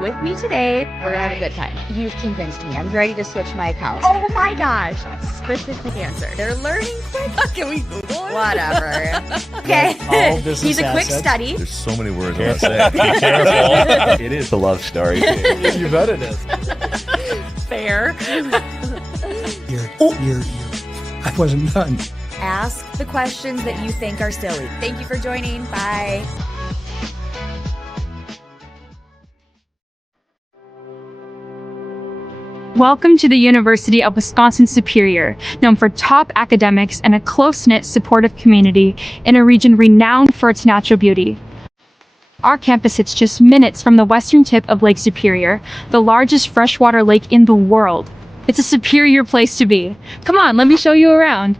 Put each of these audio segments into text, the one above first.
with me today. We're gonna have a good time. You've convinced me. I'm ready to switch my account. Oh my gosh. Specific answer. They're learning quick. Can we Google it? Whatever. Okay. He's a quick study. There's so many words I want to say. Be careful. It is a love story. You bet it is. Fair. I wasn't done. Ask the questions that you think are silly. Thank you for joining. Bye. Welcome to the University of Wisconsin-Superior, known for top academics and a close-knit, supportive community in a region renowned for its natural beauty. Our campus sits just minutes from the western tip of Lake Superior, the largest freshwater lake in the world. It's a superior place to be. Come on, let me show you around.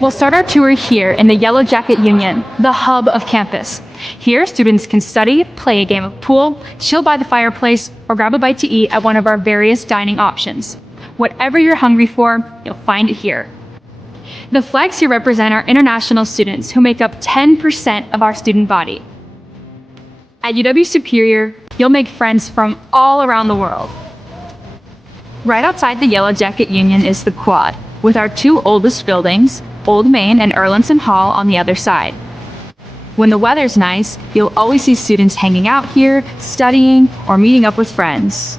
We'll start our tour here in the Yellow Jacket Union, the hub of campus. Here, students can study, play a game of pool, chill by the fireplace, or grab a bite to eat at one of our various dining options. Whatever you're hungry for, you'll find it here. The flags here represent our international students who make up 10% of our student body. At UW Superior, you'll make friends from all around the world. Right outside the Yellow Jacket Union is the Quad, with our two oldest buildings, Old Main and Erlandson Hall, on the other side. When the weather's nice, you'll always see students hanging out here, studying, or meeting up with friends.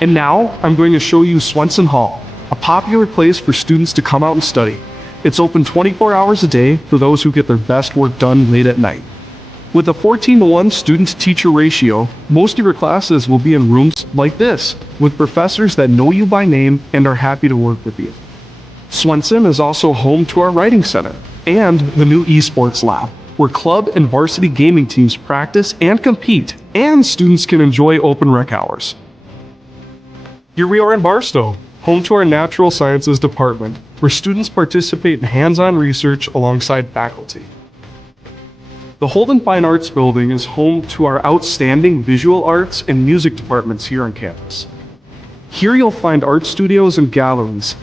And now, I'm going to show you Swenson Hall, a popular place for students to come out and study. It's open 24 hours a day for those who get their best work done late at night. With a 14-to-1 student-to-teacher ratio, most of your classes will be in rooms like this, with professors that know you by name and are happy to work with you. Swenson is also home to our writing center and the new esports lab, where club and varsity gaming teams practice and compete, and students can enjoy open rec hours. Here we are in Barstow, home to our natural sciences department, where students participate in hands-on research alongside faculty. The Holden Fine Arts Building is home to our outstanding visual arts and music departments here on campus. Here you'll find art studios and galleries,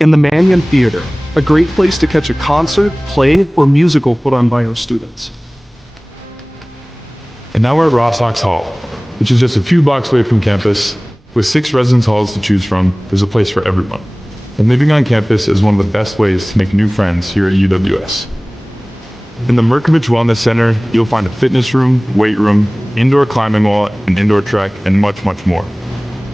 and the Mannion Theater, a great place to catch a concert, play, or musical put on by our students. And now we're at Ross Knox Hall, which is just a few blocks away from campus. With 6 residence halls to choose from, there's a place for everyone. And living on campus is one of the best ways to make new friends here at UWS. In the Merkovich Wellness Center, you'll find a fitness room, weight room, indoor climbing wall, an indoor track, and much, much more.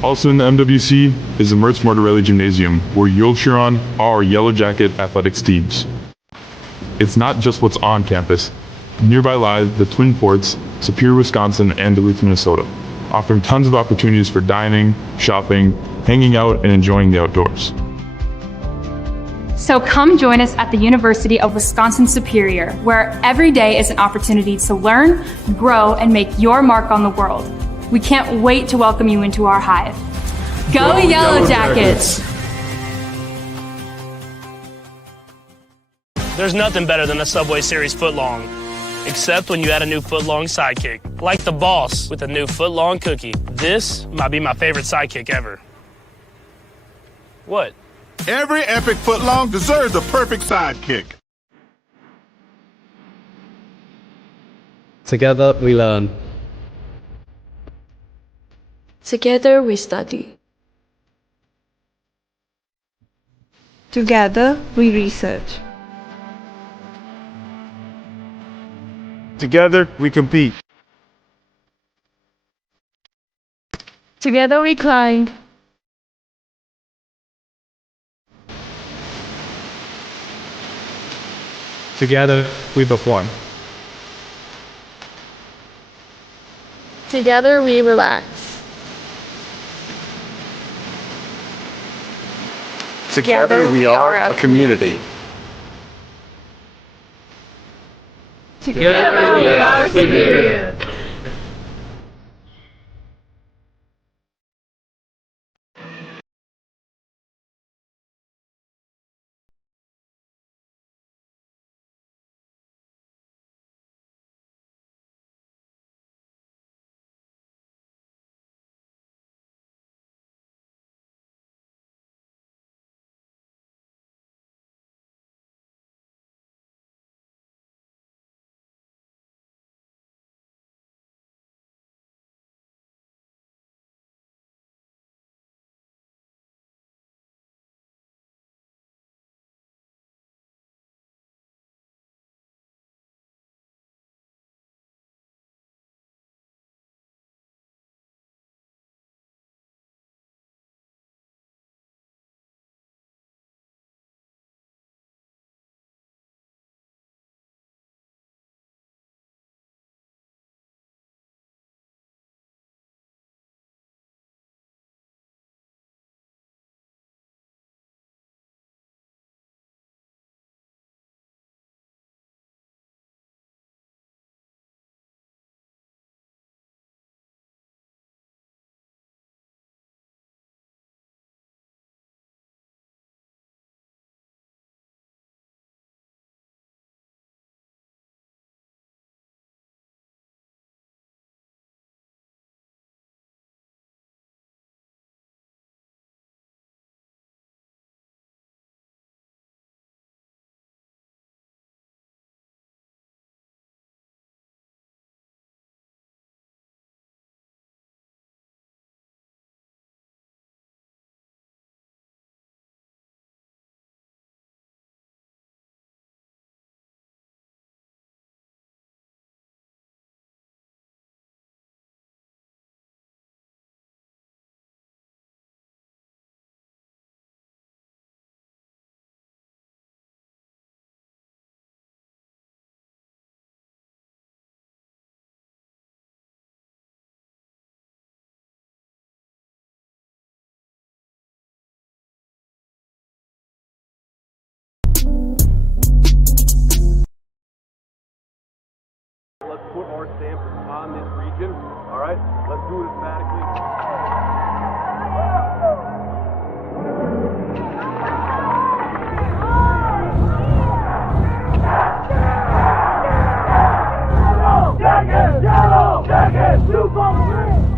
Also in the MWC is the Mertz Mortarelli Gymnasium, where you'll cheer on our Yellow Jacket athletics teams. It's not just what's on campus. Nearby lie the Twin Ports, Superior, Wisconsin, and Duluth, Minnesota, offering tons of opportunities for dining, shopping, hanging out, and enjoying the outdoors. So come join us at the University of Wisconsin-Superior, where every day is an opportunity to learn, grow, and make your mark on the world. We can't wait to welcome you into our hive. Go Yellow Jackets! There's nothing better than a Subway Series footlong, except when you add a new footlong sidekick, like the Boss with a new footlong cookie. This might be my favorite sidekick ever. What? Every epic footlong deserves a perfect sidekick. Together we learn. Together we study. Together we research. Together, we compete. Together we climb. Together, we perform. Together we relax. Together we are a community. Together we are superior. stamp on this region. All right, let's do it emphatically. Yellow jacket, 243.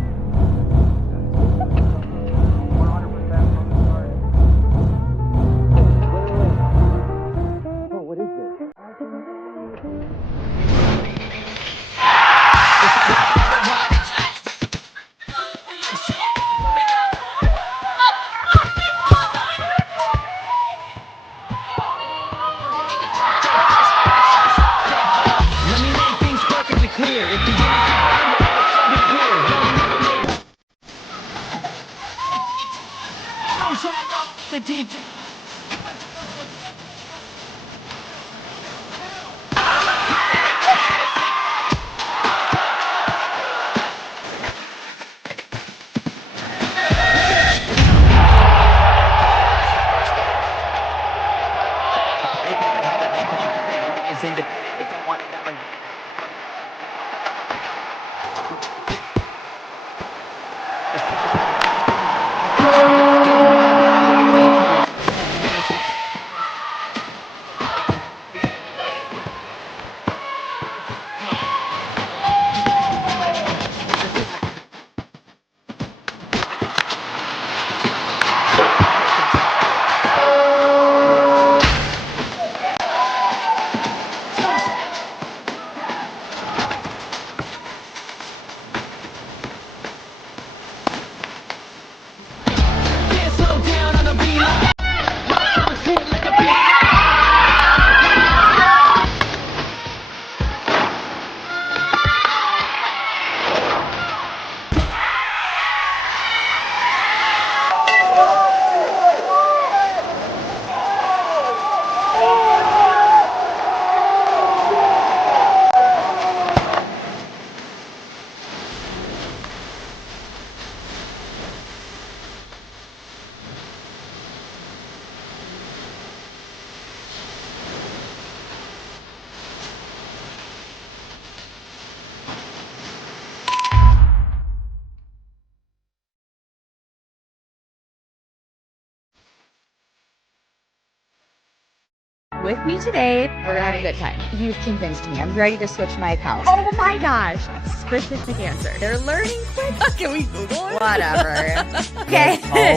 With me today, we're gonna have a good time. You've convinced me. I'm ready to switch my account. Oh my gosh! Specific answer. They're learning quick. Can we Google it? Whatever. Okay.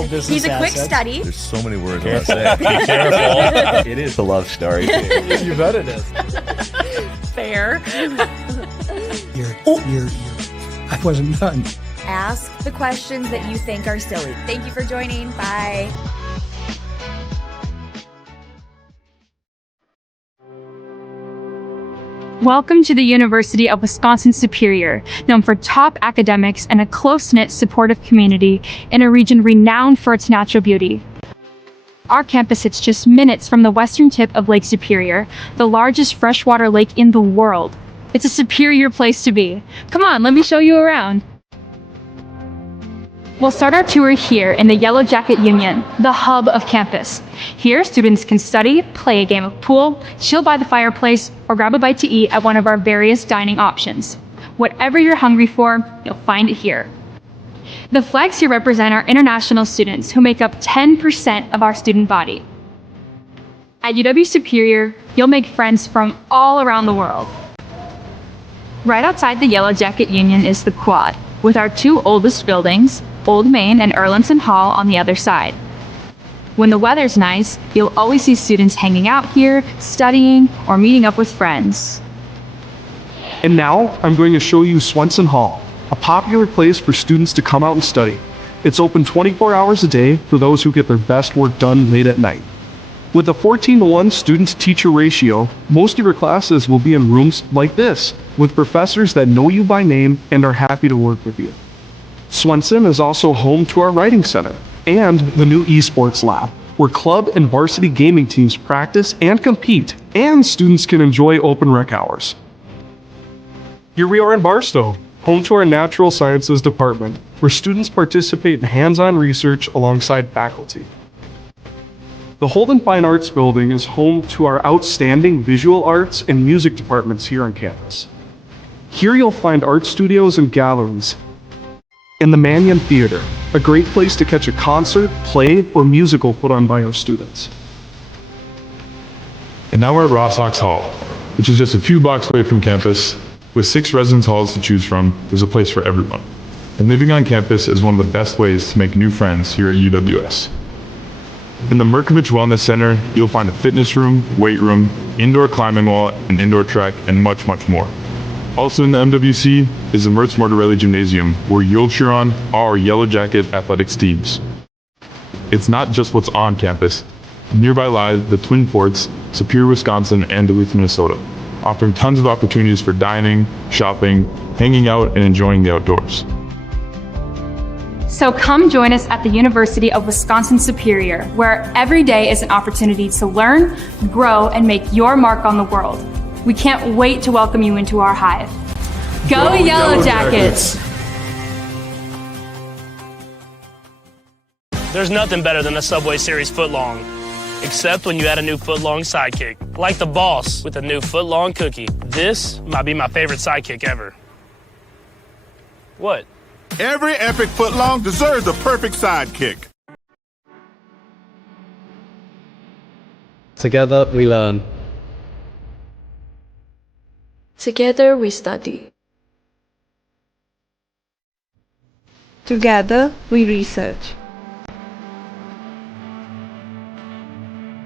He's a quick study. There's so many words I want to say. Be careful. It is a love story. You bet it is. Fair. I wasn't done. Ask the questions that you think are silly. Thank you for joining. Bye. Welcome to the University of Wisconsin-Superior, known for top academics and a close-knit, supportive community in a region renowned for its natural beauty. Our campus sits just minutes from the western tip of Lake Superior, the largest freshwater lake in the world. It's a superior place to be. Come on, let me show you around. We'll start our tour here in the Yellow Jacket Union, the hub of campus. Here, students can study, play a game of pool, chill by the fireplace, or grab a bite to eat at one of our various dining options. Whatever you're hungry for, you'll find it here. The flags here represent our international students who make up 10% of our student body. At UW-Superior, you'll make friends from all around the world. Right outside the Yellow Jacket Union is the Quad, with our two oldest buildings, Old Main and Erlandson Hall, on the other side. When the weather's nice, you'll always see students hanging out here, studying, or meeting up with friends. And now, I'm going to show you Swenson Hall, a popular place for students to come out and study. It's open 24 hours a day for those who get their best work done late at night. With a 14-to-1 student-to-teacher ratio, most of your classes will be in rooms like this, with professors that know you by name and are happy to work with you. Swenson is also home to our writing center and the new esports lab, where club and varsity gaming teams practice and compete, and students can enjoy open rec hours. Here we are in Barstow, home to our natural sciences department, where students participate in hands-on research alongside faculty. The Holden Fine Arts Building is home to our outstanding visual arts and music departments here on campus. Here you'll find art studios and galleries. And the Mannion Theater, a great place to catch a concert, play, or musical put on by our students. And now we're at Ross Ox Hall, which is just a few blocks away from campus. With 6 residence halls to choose from, there's a place for everyone. And living on campus is one of the best ways to make new friends here at UWS. In the Merkovich Wellness Center, you'll find a fitness room, weight room, indoor climbing wall, an indoor track, and much, much more. Also in the MWC is the Mertz Mortarelli Gymnasium, where you'll cheer on our Yellow Jacket athletics teams. It's not just what's on campus. Nearby lie the Twin Forts, Superior, Wisconsin, and Duluth, Minnesota, offering tons of opportunities for dining, shopping, hanging out, and enjoying the outdoors. So come join us at the University of Wisconsin-Superior, where every day is an opportunity to learn, grow, and make your mark on the world. We can't wait to welcome you into our hive. Go Yellow Jackets! There's nothing better than a Subway Series footlong, except when you add a new footlong sidekick, like the boss with a new footlong cookie. This might be my favorite sidekick ever. What? Every epic footlong deserves the perfect sidekick. Together we learn. Together we study. Together we research.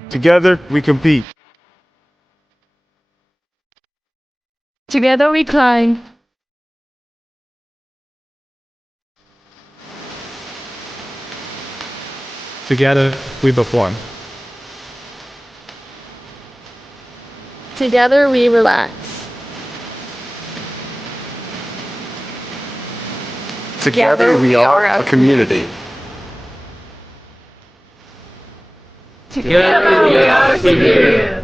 Together, we compete. Together we climb. Together we perform. Together we relax. Together we are a community. Together we are superior.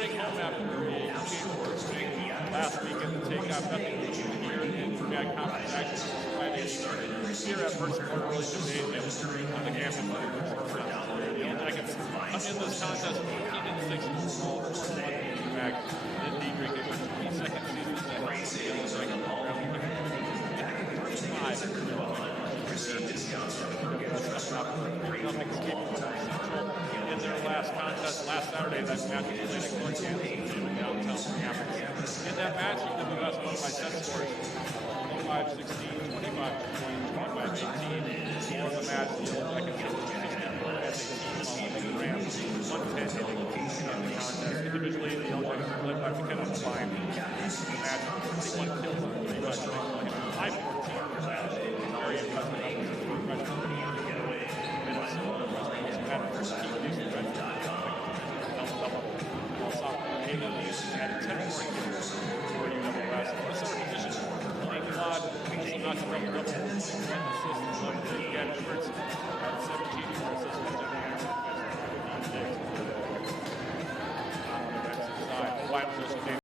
returning home after a last weekend to take on Bethany Lutheran here in Drag Conference action Friday here at First Quarterly Gymnasium on the campus of the Yellow Jackets come in this contest 14-6 overall, 4-1 back in Diedrich. It was the 22nd season as a Yellow in their last contest last Saturday. That match was played at Clark Kansas in downtown Minneapolis. In that match, UWS won by set scores 25-16, 25-20, 25-18. For the match, the Yellow Jackets as a team while winning the Rams 110 in the contest. Individually, the Yellow Jackets were led by McKenna Fine. The match 41 kills and 35 strong. 5-14 for that. Very impressive numbers for freshman. Had 13 decent red sophomore Haley had 10 more kills for UWS. The center position, playing quad, also not to double assists. Again, Edwards had 17 more assists than on the defensive side. Wide position,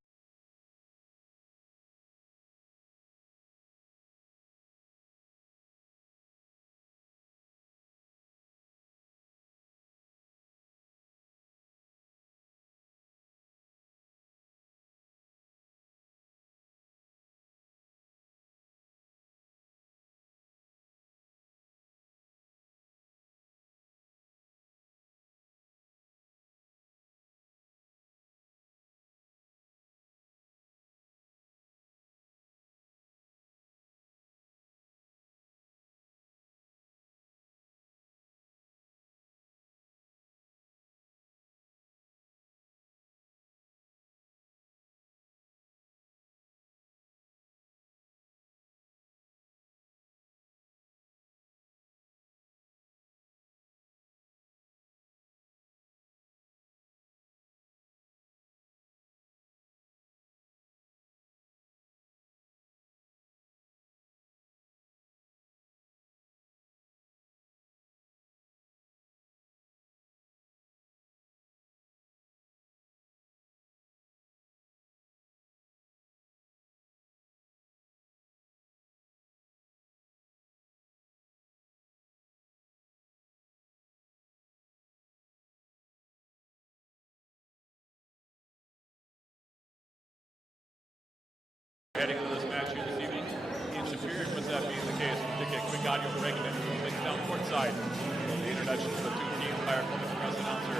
heading into this match here this evening. In Superior, with that being the case, we'll take a quick audio break and then we'll take it down courtside. The introduction of the two teams by our public press announcer,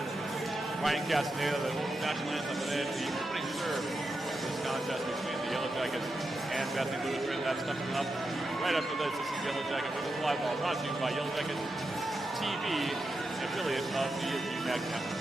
Ryan Castaneda, the national anthem, and then the opening serve for this contest between the Yellow Jackets and Bethany Lutheran. That's coming up right after this. This is Yellow Jacket Women's Volleyball, brought to you by Yellow Jacket TV, an affiliate of the UMAC Network.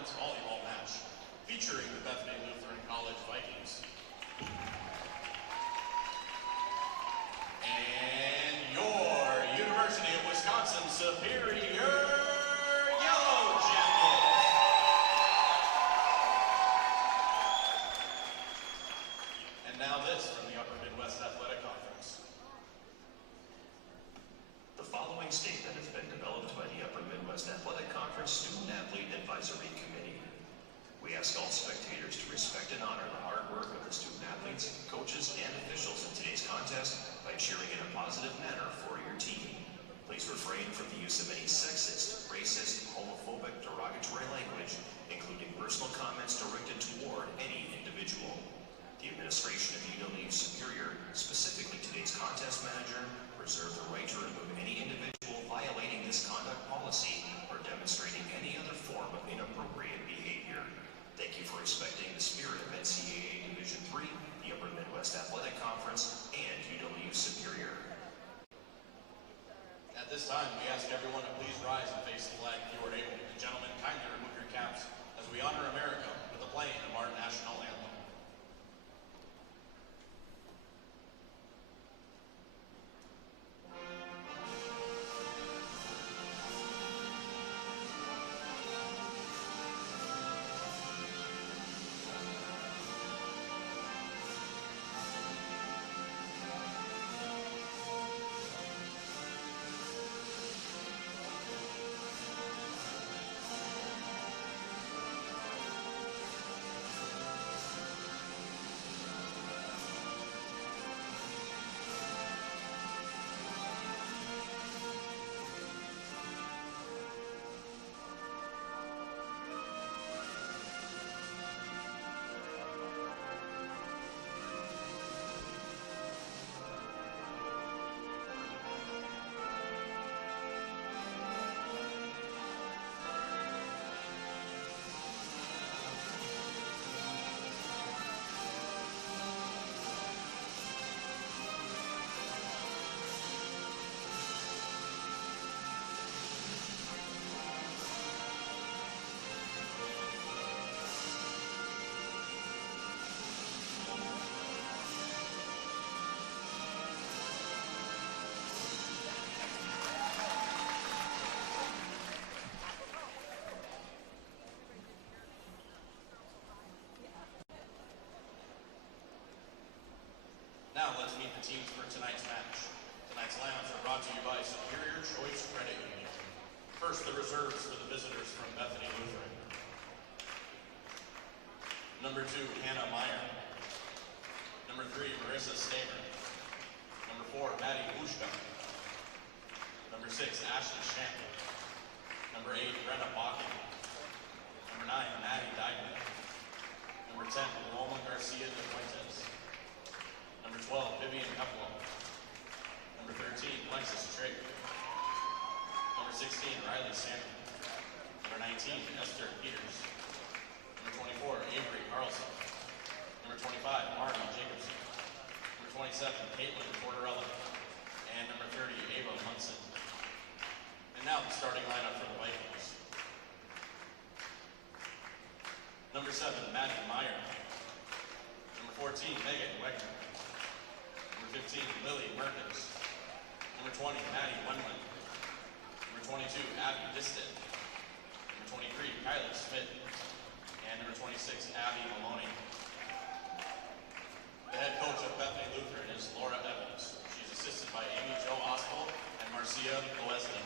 conference volleyball match featuring the Bethany Lutheran College Vikings. And your University of Wisconsin Superior Yellow Jackets. And now this from the Upper Midwest Athletic Conference. The following statement has been developed by the Upper Midwest Athletic Conference Student Athlete Advisory Committee. We ask all spectators to respect and honor the hard work of the student athletes, coaches, and officials in today's contest by cheering in a positive manner for your team. Please refrain from the use of any sexist, racist, homophobic, derogatory language, including personal comments directed toward any individual. The administration of UW Superior, specifically today's contest manager, reserve the right to remove any individual violating this conduct policy or demonstrating any other form of inappropriate behavior. Thank you for respecting the spirit of NCAA Division III, the Upper Midwest Athletic Conference, and UW Superior. At this time, we ask everyone to please rise and face the flag if you are able. And gentlemen, kindly remove your caps as we honor America with the playing of our national anthem. Now let's meet the teams for tonight's match. Tonight's lineups are brought to you by Superior Choice Credit Union. First, the reserves for the visitors from Bethany Lutheran. Number 2, Hannah Meyer. Number 3, Marissa Stamer. Number 4, Maddie Bushka. Number 6, Ashley Shamp. Number 8, Brenna Bakken. Number 9, Maddie Dyman. Number 10, Paloma Garcia de Fuentes. Number 12, Vivian Kepler. Number 13, Alexis Trigg. Number 16, Riley Samuel. Number 19, Esther Peters. Number 24, Avery Carlson. Number 25, Marty Jacobson. Number 27, Caitlin Tortorella. And number 30, Ava Munson. And now the starting lineup for the Vikings. Number 7, Maddie Meyer. Number 14, Megan Wegner. Number 15, Lily Merkins. Number 20, Maddie Wendland. Number 22, Abby Diston. Number 23, Kylie Smith. And number 26, Abby Maloney. The head coach of Bethany Lutheran is Laura Evans. She's assisted by Amy Jo Ospel and Marcia Loesny.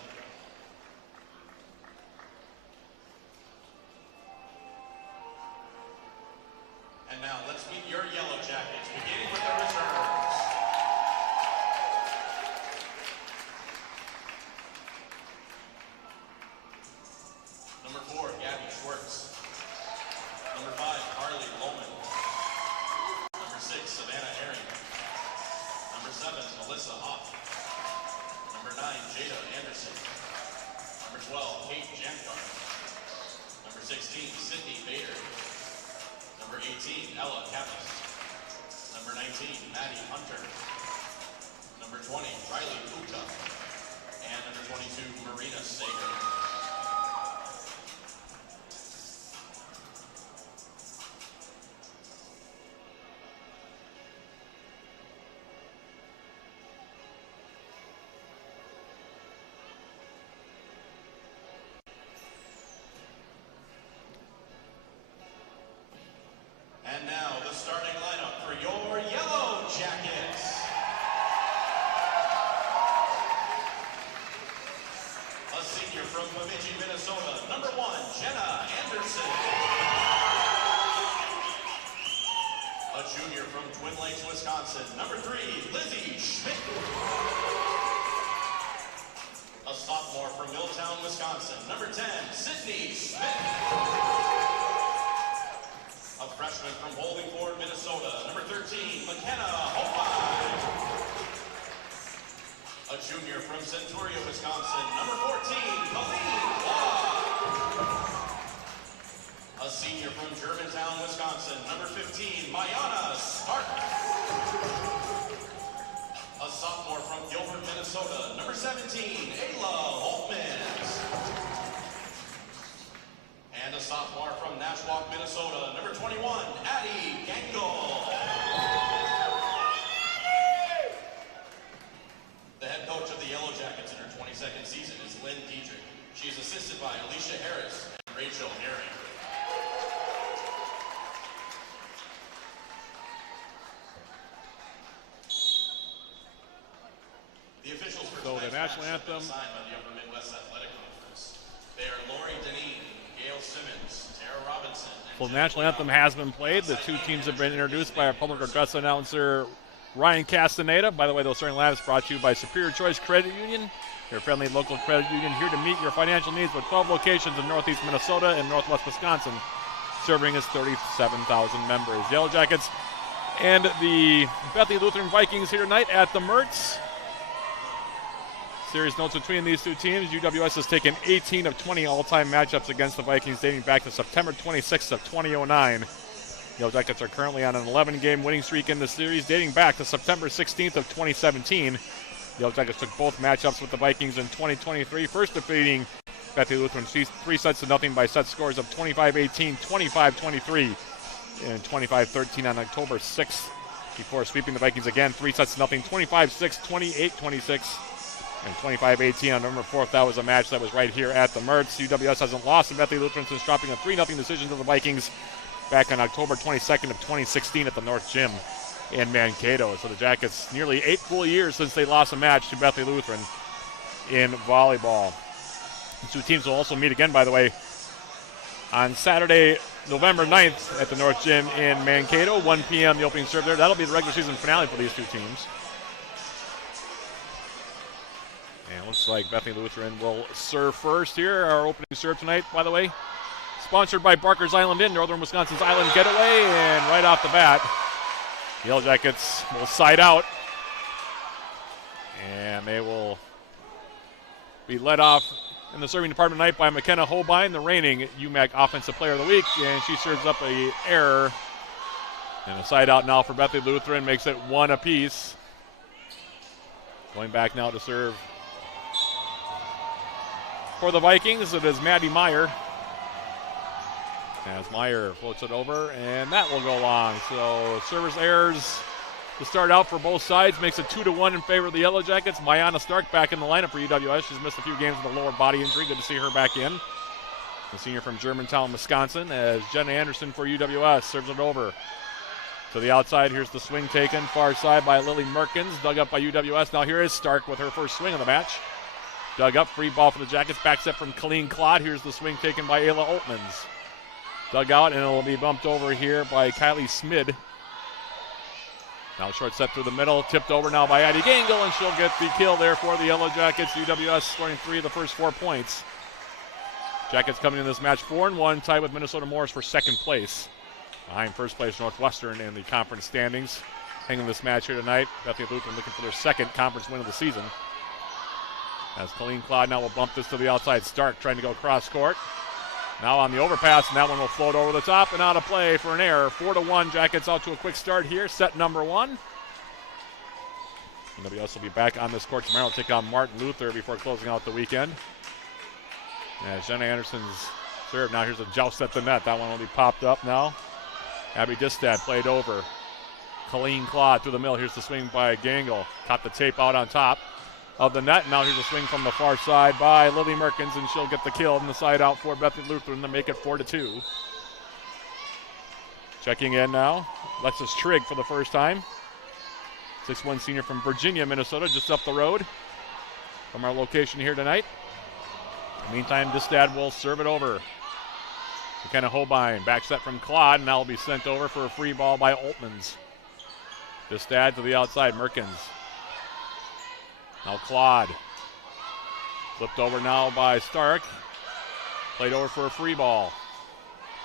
And now let's meet your Yellow Jackets, beginning with the reserves. Number 4, Gabby Schwartz. Number 5, Harley Lohman. Number 6, Savannah Herring. Number 7, Melissa Hoff. Number 9, Jada Anderson. Number 12, Kate Jankar. Number 16, Sydney Bader. Number 18, Ella Kappas. Number 19, Maddie Hunter. Number 20, Riley Puka. And number 22, Marina Sager. number 1, Jenna Anderson. A junior from Twin Lakes, Wisconsin, number 3, Lizzie Schmidt. A sophomore from Milltown, Wisconsin, number 10, Sydney Smith. A freshman from Holdingford, Minnesota, number 13, McKenna Hopine. A junior from Centuria, Wisconsin, number 14, Colleen Waugh. A senior from Germantown, Wisconsin, number 15, Mayana Stark. A sophomore from Gilbert, Minnesota, number 17, Ayla Holtmans. And a sophomore from Nashwauk, Minnesota, number 21, Addie Gangle. The head coach of the Yellow Jackets in her 22nd season is Lynn Dietrich. She is assisted by Alicia Harris and Rachel Herring. The officials for the national anthem signed by the Upper Midwest Athletic Conference. They are Lori Deneen, Gail Simmons, Tara Robinson. So the national anthem has been played. The two teams have been introduced by our public address announcer, Ryan Castaneda. By the way, those starting lineups brought to you by Superior Choice Credit Union, your friendly local credit union here to meet your financial needs with 12 locations in Northeast Minnesota and Northwest Wisconsin, serving its 37,000 members. Yellow Jackets and the Bethany Lutheran Vikings here tonight at the Mertz. Series notes between these two teams. UWS has taken 18 of 20 all-time matchups against the Vikings dating back to September 26th of 2009. Yellow Jackets are currently on an 11-game winning streak in the series dating back to September 16th of 2017. Yellow Jackets took both matchups with the Vikings in 2023, first defeating Bethany Lutheran 3-0 by set scores of 25-18, 25-23, and 25-13 on October 6th, before sweeping the Vikings again 3-0, 25-6, 28-26. And 25-18 on November 4th. That was a match that was right here at the Mertz. UWS hasn't lost to Bethany Lutheran since dropping a 3-0 decision to the Vikings back on October 22nd of 2016 at the North Gym in Mankato. So the Jackets, nearly 8 full years since they lost a match to Bethany Lutheran in volleyball. The two teams will also meet again, by the way, on Saturday, November 9th at the North Gym in Mankato. 1 p.m. the opening serve there. That'll be the regular season finale for these two teams. And it looks like Bethany Lutheran will serve first here. Our opening serve tonight, by the way, sponsored by Barker's Island Inn, Northern Wisconsin's Island Getaway. And right off the bat, the Yellow Jackets will side out. And they will be led off in the serving department tonight by McKenna Holbein, the reigning UMAC Offensive Player of the Week. And she serves up an error. And a side out now for Bethany Lutheran, makes it 1 apiece. Going back now to serve for the Vikings, it is Maddie Meyer. As Meyer floats it over, and that will go long. So service errors to start out for both sides, makes it 2-1 in favor of the Yellow Jackets. Mayana Stark back in the lineup for UWS. She's missed a few games with a lower body injury. Good to see her back in. The senior from Germantown, Wisconsin, as Jenna Anderson for UWS serves it over to the outside. Here's the swing taken, far side by Lily Merkins, dug up by UWS. Now here is Stark with her first swing of the match. Dug up, free ball for the Jackets, back set from Colleen Clod. Here's the swing taken by Ayla Altmans. Dug out, and it'll be bumped over here by Kylie Smid. Now short set through the middle, tipped over now by Addie Gangle, and she'll get the kill there for the Yellow Jackets. UWS scoring 3 of the first 4 points. Jackets coming in this match 4-1, tied with Minnesota Morris for second place. Behind first place Northwestern in the conference standings. Hanging this match here tonight, Bethany Lutheran looking for their second conference win of the season. As Colleen Clod now will bump this to the outside. Stark trying to go cross court. Now on the overpass, and that one will float over the top and out of play for an error. 4-1, Jackets out to a quick start here. Set number 1. UWS will be back on this court tomorrow. Take on Martin Luther before closing out the weekend. As Jenna Anderson's serve. Now here's a joust at the net. That one will be popped up now. Abby Distad played over. Colleen Clod through the middle. Here's the swing by Gangle. Caught the tape out on top of the net. Now here's a swing from the far side by Lily Merkins, and she'll get the kill in the side out for Bethany Lutheran to make it 4-2. Checking in now, Lexus Trigg for the first time. 6'1" senior from Virginia, Minnesota, just up the road from our location here tonight. Meantime, Distad will serve it over. McKenna Holbein, back set from Claude, and that will be sent over for a free ball by Altmans. Distad to the outside, Merkins. Now Claude. Flipped over now by Stark. Played over for a free ball.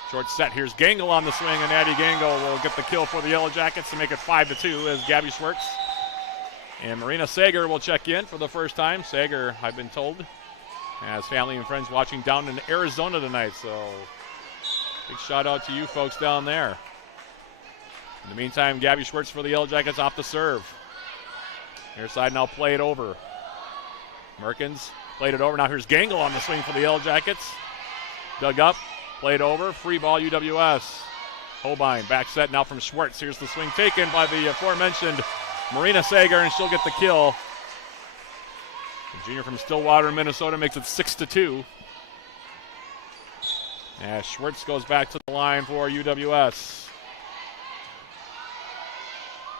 Short set, here's Gangle on the swing, and Addie Gangle will get the kill for the Yellow Jackets to make it 5-2 as Gabby Schwartz and Marina Sager will check in for the first time. Sager, I've been told, has family and friends watching down in Arizona tonight, so big shout out to you folks down there. In the meantime, Gabby Schwartz for the Yellow Jackets off the serve. Near side now played over. Merkins played it over. Now here's Gangle on the swing for the Yellow Jackets. Dug up, played over. Free ball UWS. Holbein back set now from Schwartz. Here's the swing taken by the aforementioned Marina Sager, and she'll get the kill. The junior from Stillwater, Minnesota, makes it 6-2. As Schwartz goes back to the line for UWS.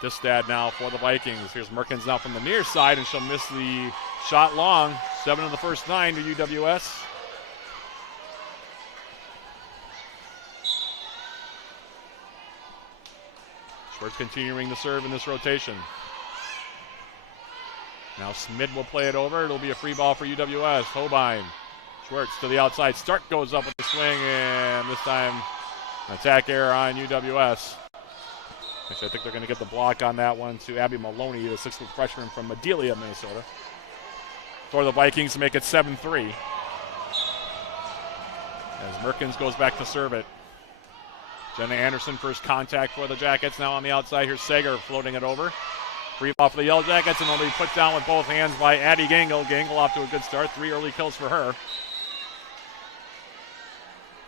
Distad now for the Vikings. Here's Merkins now from the near side, and she'll miss the shot long. 7 of the first 9 to UWS. Schwartz continuing to serve in this rotation. Now Smid will play it over. It'll be a free ball for UWS. Holbein. Schwartz to the outside. Stark goes up with the swing, and this time an attack error on UWS. Actually, I think they're going to get the block on that one to Abby Maloney, the 6-foot freshman from Adelia, Minnesota. For the Vikings to make it 7-3. As Merkins goes back to serve it. Jenna Anderson first contact for the Jackets. Now on the outside, here's Sager floating it over. Free ball for the Yellow Jackets, and will be put down with both hands by Addie Gangle. Gangle off to a good start. 3 early kills for her.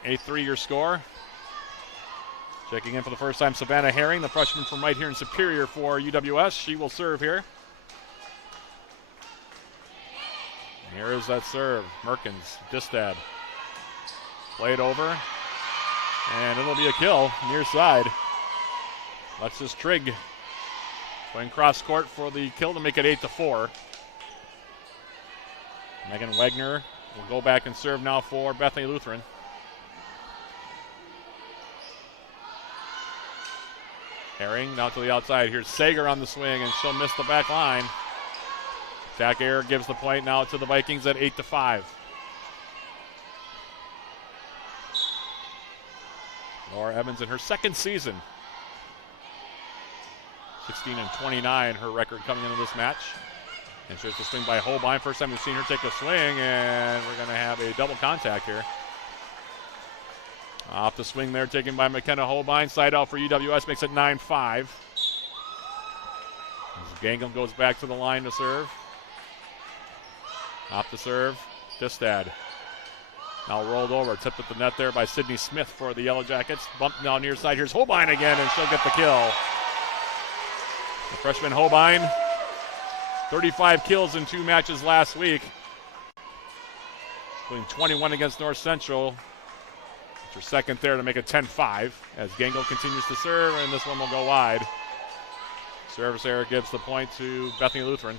8-3 your score. Checking in for the first time, Savannah Herring, the freshman from right here in Superior for UWS. She will serve here. And here is that serve. Merkins, Distad. Played over. And it'll be a kill, near side. Alexis Trigg going cross court for the kill to make it 8-4. Megan Wagner will go back and serve now for Bethany Lutheran. Herring now to the outside. Here's Sager on the swing, and she'll miss the back line. Attack error gives the point now to the Vikings at 8-5. Laura Evans in her second season. 16-29, her record coming into this match. And shere's the swing by Holbein. First time we've seen her take a swing, and we're going to have a double contact here. Off the swing there, taken by McKenna Holbein. Side out for UWS, makes it 9-5. Gangle goes back to the line to serve. Off the serve, Distad. Now rolled over, tipped at the net there by Sydney Smith for the Yellow Jackets. Bumped now near side, here's Holbein again, and she'll get the kill. The freshman Holbein, 35 kills in 2 matches last week, including 21 against North Central. It's her second there to make it 10-5 as Gangle continues to serve, and this one will go wide. Service error gives the point to Bethany Lutheran.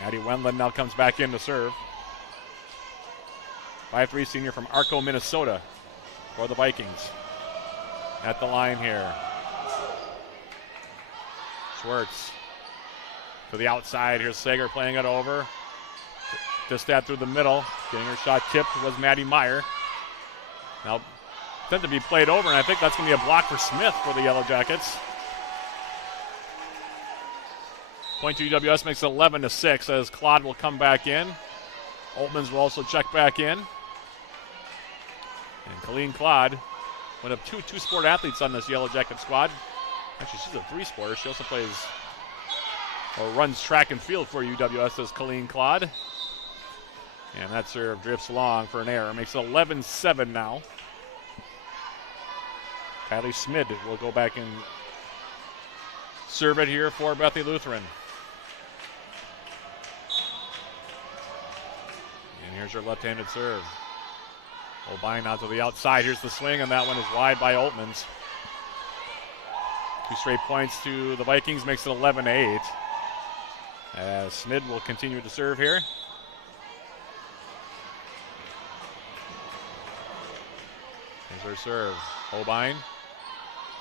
Maddie Wendland now comes back in to serve. 5'3" senior from Arco, Minnesota for the Vikings. At the line here. Schwartz to the outside. Here's Sager playing it over. Distad through the middle. Getting her shot tipped was Maddie Meyer. Now, sent to be played over, and I think that's going to be a block for Smith for the Yellow Jackets. Point to UWS makes it 11-6 as Claude will come back in. Altmans will also check back in. And Colleen Claude, one of two sport athletes on this Yellow Jacket squad. Actually, she's a 3-sporter. She also plays or runs track and field for UWS as Colleen Claude. And that serve drifts long for an error. Makes it 11-7 now. Kylie Smid will go back and serve it here for Bethany Lutheran. And here's her left-handed serve. Holbein out to the outside. Here's the swing, and that one is wide by Altmans. 2 straight points to the Vikings makes it 11-8. As Smid will continue to serve here. Here's her serve. Holbein.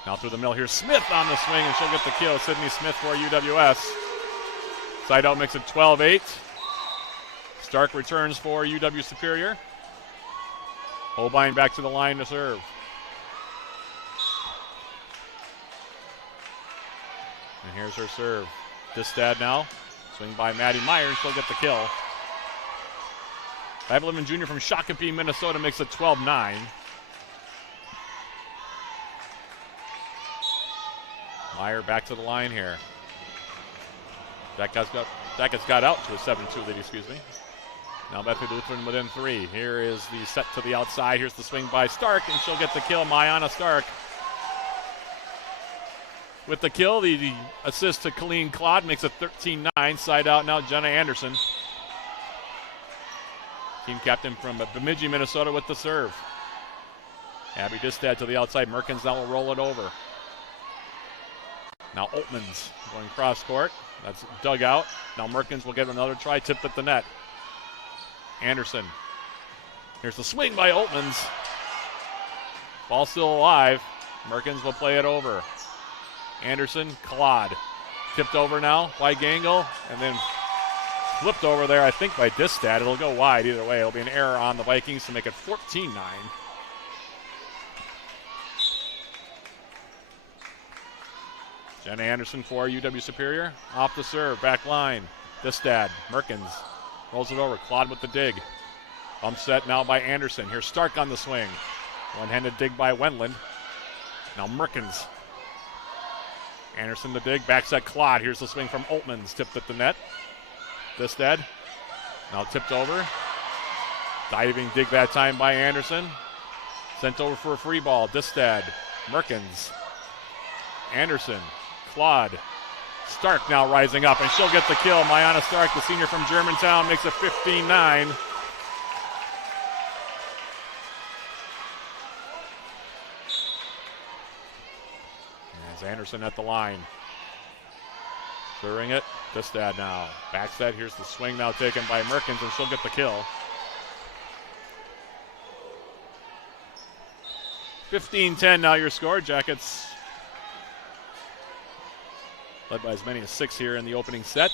Now through the middle. Here's Smith on the swing, and she'll get the kill. Sydney Smith for UWS. Side out makes it 12-8. Stark returns for UW Superior. Holbein back to the line to serve. And here's her serve. Distad now. Swing by Maddie Meyer, and she'll get the kill. 5'11" junior from Shakopee, Minnesota makes it 12-9. Meyer back to the line here. Jackett's got out to a 7-2 lead, excuse me. Now Bethany Lutheran within 3. Here is the set to the outside. Here's the swing by Stark, and she'll get the kill. Mayana Stark with the kill. The assist to Colleen Claude makes it 13-9. Side out now, Jenna Anderson. Team captain from Bemidji, Minnesota with the serve. Abby Distad to the outside. Merkins now will roll it over. Now Altmans going cross court. That's dug out. Now Merkins will get another try, tipped at the net. Anderson. Here's the swing by Altmans. Ball still alive. Merkins will play it over. Anderson, Claude. Tipped over now by Gangle, and then flipped over there, I think, by Distad. It'll go wide either way. It'll be an error on the Vikings to make it 14-9. Jenna Anderson for UW Superior. Off the serve, back line. Distad, Merkins. Rolls it over, Claude with the dig. Bump set now by Anderson. Here's Stark on the swing. One-handed dig by Wendland. Now Merkins. Anderson the dig, back set Claude. Here's the swing from Altmans, tipped at the net. Distad, now tipped over. Diving dig that time by Anderson. Sent over for a free ball. Distad, Merkins. Anderson, Claude. Stark now rising up, and she'll get the kill. Mayana Stark, the senior from Germantown, makes it 15-9. As Anderson at the line. Serving it. Distad now. Back set. Here's the swing now taken by Merkins, and she'll get the kill. 15-10 now your score. Jackets led by as many as 6 here in the opening set.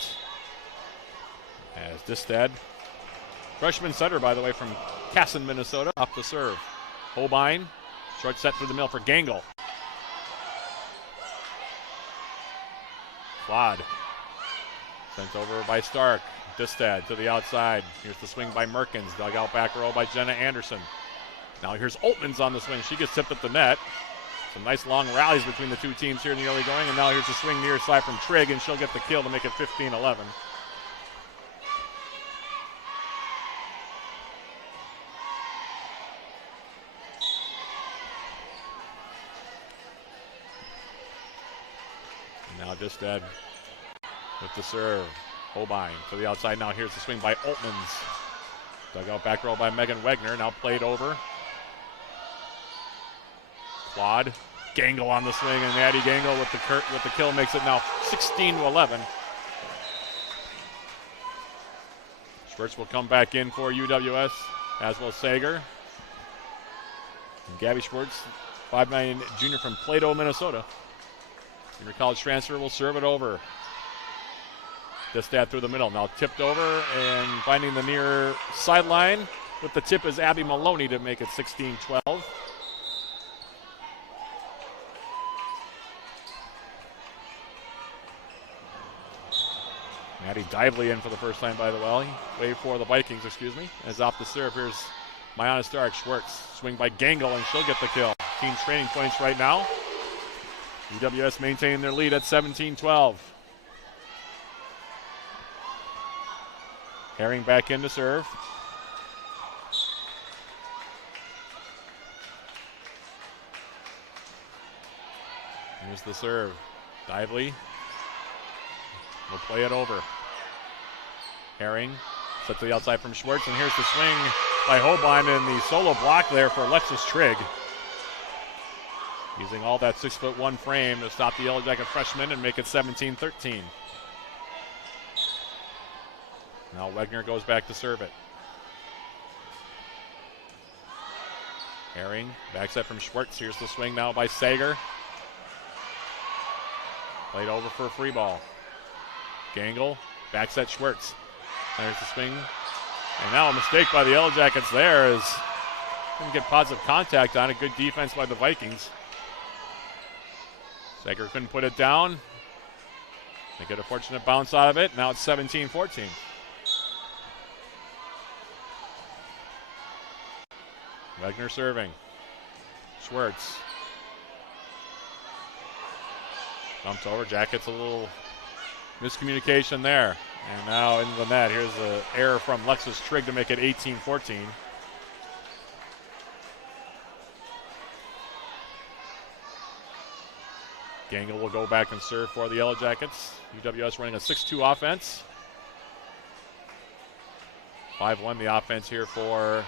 As Distad, freshman setter, by the way, from Casson, Minnesota, up to serve. Holbein, short set through the middle for Gangle. Claude, sent over by Stark. Distad to the outside. Here's the swing by Merkins. Dug out back row by Jenna Anderson. Now here's Altmans on the swing. She gets tipped at the net. Some nice long rallies between the two teams here in the early going, and now here's a swing near side from Trigg, and she'll get the kill to make it 15-11. Now Distad with the serve. Holbein to the outside. Now here's the swing by Altmans. Dug out back row by Megan Wegner. Now played over. Claude, Gangle on the swing, and Maddie Gangle with the kill makes it now 16-11. Schwartz will come back in for UWS, as will Sager. And Gabby Schwartz, 5'9" junior from Plato, Minnesota. Junior college transfer will serve it over. Distad through the middle, now tipped over and finding the near sideline. With the tip is Abby Maloney to make it 16-12. Maddie Dively in for the first time by the way for the Vikings, excuse me. As off the serve, here's Mayana Stark. Schwartz, swing by Gangle, and she'll get the kill. Team training points right now. UWS maintaining their lead at 17-12. Herring back in to serve. Here's the serve. Dively will play it over. Herring set to the outside from Schwartz, and here's the swing by Holbein and the solo block there for Alexis Trigg. Using all that 6'1" frame to stop the Yellow Jacket freshman and make it 17-13. Now Wegner goes back to serve it. Herring, back set from Schwartz. Here's the swing now by Sager. Played over for a free ball. Gangle, back set Schwartz. There's the swing. And now a mistake by the Yellow Jackets there as didn't get positive contact on it. Good defense by the Vikings. Sager couldn't put it down. They get a fortunate bounce out of it. Now it's 17-14. Wegner serving. Schwartz. Bumped over. Jackets a little miscommunication there. And now into the net. Here's the error from Lexus Trigg to make it 18-14. Gangle will go back and serve for the Yellow Jackets. UWS running a 6-2 offense. 5-1 the offense here for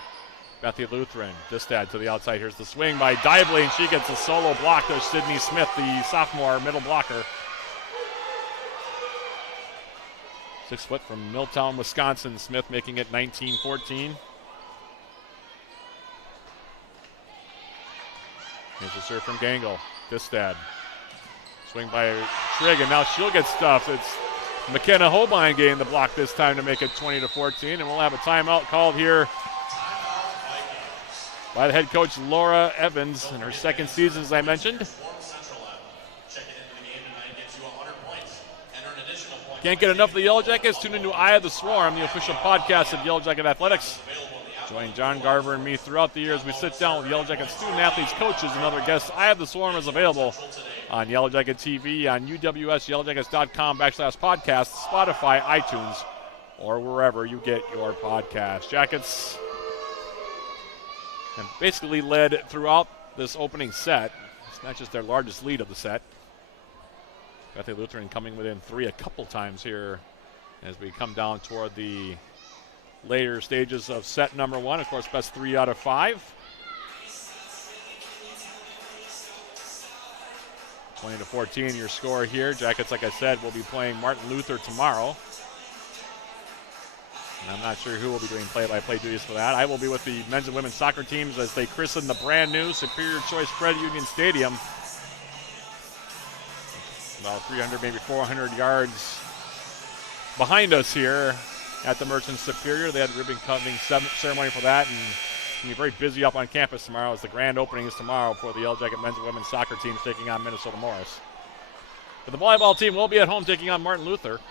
Bethany Lutheran. Distad to the outside. Here's the swing by Dively, and she gets a solo block. There's Sydney Smith, the sophomore middle blocker. 6 foot from Milltown, Wisconsin. Smith making it 19-14. Here's the serve from Gangle. Distad. Swing by Trigg, and now she'll get stuffed. It's McKenna Holbein getting the block this time to make it 20-14, and we'll have a timeout called here by the head coach Laura Evans in her second season, as I mentioned. Can't get enough of the Yellow Jackets? Tune into Eye of the Swarm, the official podcast of Yellow Jacket Athletics. Join John Garver and me throughout the year as we sit down with Yellow Jacket student athletes, coaches, and other guests. Eye of the Swarm is available on Yellow Jacket TV, on uwsyellowjackets.com/podcasts, Spotify, iTunes, or wherever you get your podcasts. Jackets have basically led throughout this opening set. It's not just their largest lead of the set. Bethany Lutheran coming within 3 a couple times here as we come down toward the later stages of set number 1. Of course, best 3 out of 5. 20-14 your score here. Jackets, like I said, will be playing Martin Luther tomorrow. And I'm not sure who will be doing play-by-play duties for that. I will be with the men's and women's soccer teams as they christen the brand new Superior Choice Credit Union Stadium. About 300, maybe 400 yards behind us here at the Merchants Superior. They had the ribbon cutting ceremony for that, and it's going to be very busy up on campus tomorrow as the grand opening is tomorrow for the Yellow Jacket men's and women's soccer teams taking on Minnesota Morris. But the volleyball team will be at home taking on Martin Luther.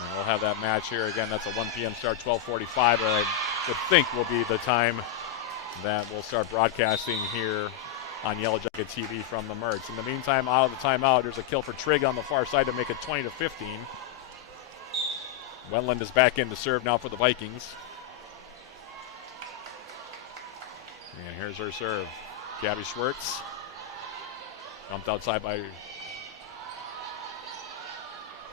And we'll have that match here. Again, that's a 1 p.m. start, 12:45. I would think will be the time that we'll start broadcasting here on Yellow Jacket TV from the Mertz. In the meantime, out of the timeout, there's a kill for Trigg on the far side to make it 20-15. Wendland is back in to serve now for the Vikings. And here's her serve. Gabby Schwartz. Bumped outside by...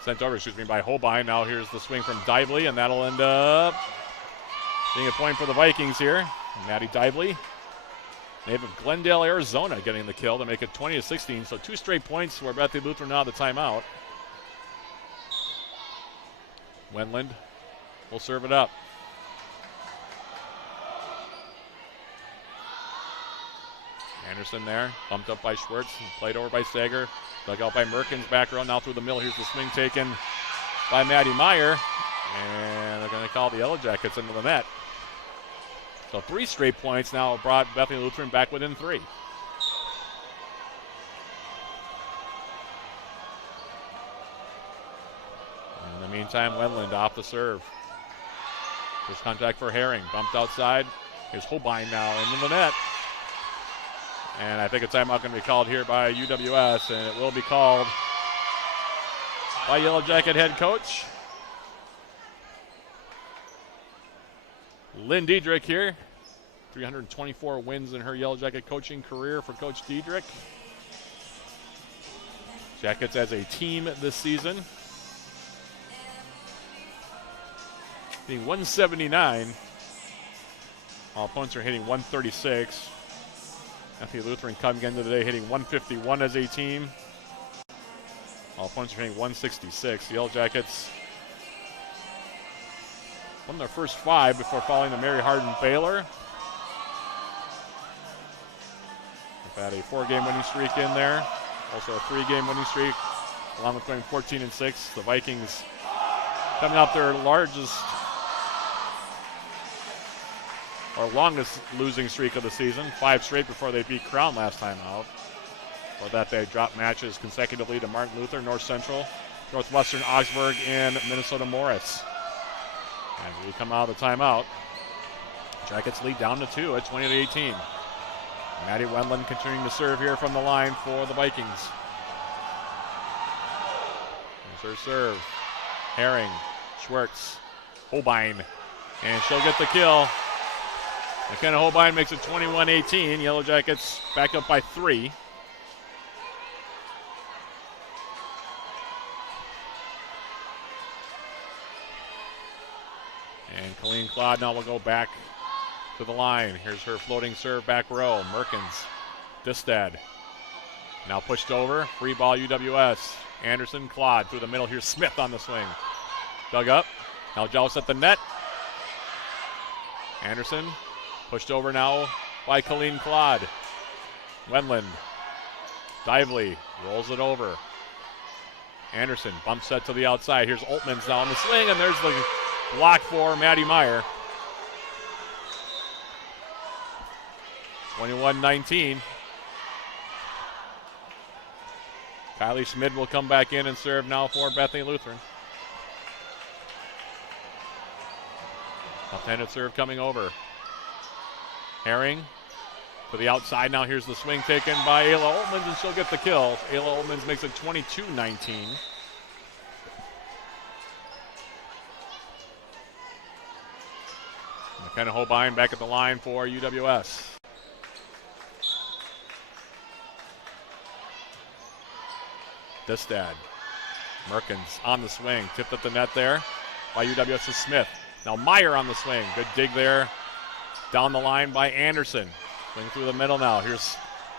Sent over, by Holbein. Now here's the swing from Dively, and that'll end up being a point for the Vikings here. Maddie Dively, native of Glendale, Arizona, getting the kill to make it 20-16. So 2 straight points for Bethany Lutheran now the timeout. Wendland will serve it up. Anderson there, bumped up by Schwartz, played over by Sager, dug out by Merkins, back row, now through the middle. Here's the swing taken by Maddie Meyer, and they're going to call the Yellow Jackets into the net. So 3 straight points now brought Bethany Lutheran back within 3. In the meantime, Wendland off the serve. First contact for Herring, bumped outside. Here's Holbein now into the net. And I think a timeout going to be called here by UWS, and it will be called by Yellow Jacket head coach Lynn Diedrich here. 324 wins in her Yellow Jacket coaching career for Coach Diedrich. Jackets as a team this season, hitting 179. All opponents are hitting 136. Bethany Lutheran coming into the day hitting 151 as a team. All opponents are hitting 166. The Yellow Jackets won their first 5 before falling to Mary Hardin Baylor. They've had a 4-game winning streak in there, also a 3-game winning streak, along with going 14-6. The Vikings coming off their largest or longest losing streak of the season, 5 straight before they beat Crown last time out. For that, they dropped matches consecutively to Martin Luther, North Central, Northwestern Augsburg, and Minnesota Morris. As we come out of the timeout, Jackets lead down to 2 at 20-18. Maddie Wendland continuing to serve here from the line for the Vikings. Here's her serve. Herring, Schwartz, Holbein, and she'll get the kill. McKenna Holbein makes it 21-18. Yellow Jackets back up by 3. And Colleen Claude now will go back to the line. Here's her floating serve back row. Merkins, Distad. Now pushed over. Free ball UWS. Anderson, Claude through the middle. Here's Smith on the swing. Dug up. Now Joust at the net. Anderson pushed over now by Colleen Claude. Wendland. Dively rolls it over. Anderson bump set to the outside. Here's Oltmans now on the swing, and there's the block for Maddie Meyer. 21-19. Kylie Schmid will come back in and serve now for Bethany Lutheran. Left-handed serve coming over. Herring to the outside. Now here's the swing taken by Ayla Oltmans, and she'll get the kill. Ayla Oltmans makes it 22-19. McKenna Holbein back at the line for UWS. Distad. Merkins on the swing. Tipped at the net there by UWS's Smith. Now Meyer on the swing. Good dig there. Down the line by Anderson. Swing through the middle now. Here's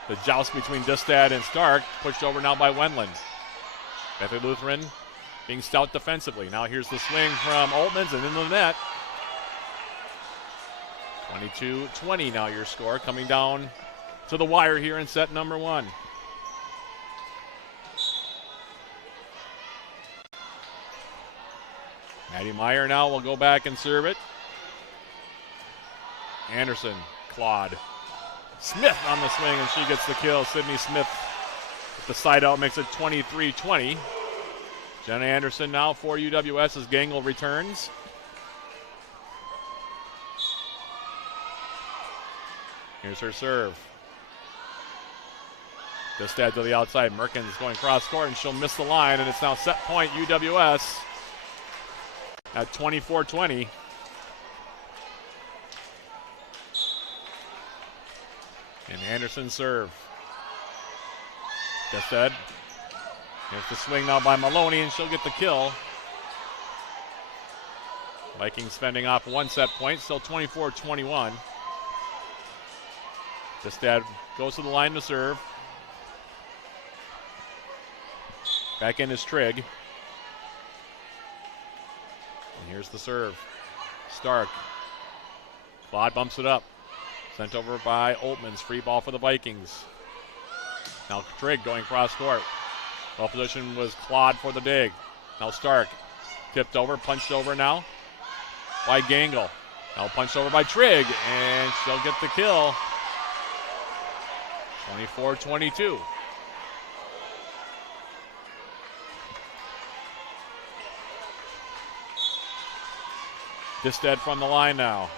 the joust between Distad and Stark. Pushed over now by Wendland. Bethany Lutheran being stout defensively. Now here's the swing from Oltmans and into the net. 22-20 now your score, coming down to the wire here in set number 1. Maddie Meyer now will go back and serve it. Anderson, Claude. Smith on the swing, and she gets the kill. Sydney Smith with the side out makes it 23-20. Jenna Anderson now for UWS as Gangle returns. Here's her serve. Distad to the outside. Merkins going cross court, and she'll miss the line, and it's now set point UWS at 24-20. And Anderson serve. Distad. Here's the swing now by Maloney, and she'll get the kill. Vikings fending off 1 set point, still 24-21. Distad goes to the line to serve. Back in is Trigg. And here's the serve. Stark. Claude bumps it up. Sent over by Oltmans. Free ball for the Vikings. Now Trigg going cross court. Well position was Claude for the dig. Now Stark. Tipped over, punched over now by Gangle. Now punched over by Trigg, and she'll get the kill. 24-22. Distad from the line now.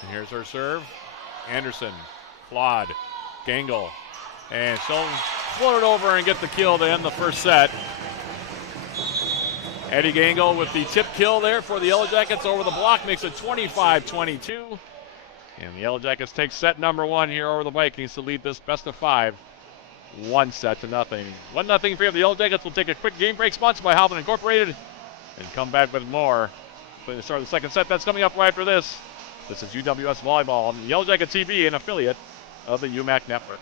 And here's her serve. Anderson, Claude, Gangle. And she'll float it over and get the kill to end the first set. Eddie Gangle with the tip kill there for the Yellow Jackets over the block makes it 25-22. And the Yellow Jackets take set number 1 here over the Vikings to lead this best of 5. 1-0. 1-0 for the Yellow Jackets. Will take a quick game break sponsored by Howland Incorporated and come back with more. Playing the start of the second set. That's coming up right after this. This is UWS Volleyball on the Yellow Jacket TV, an affiliate of the UMAC Network.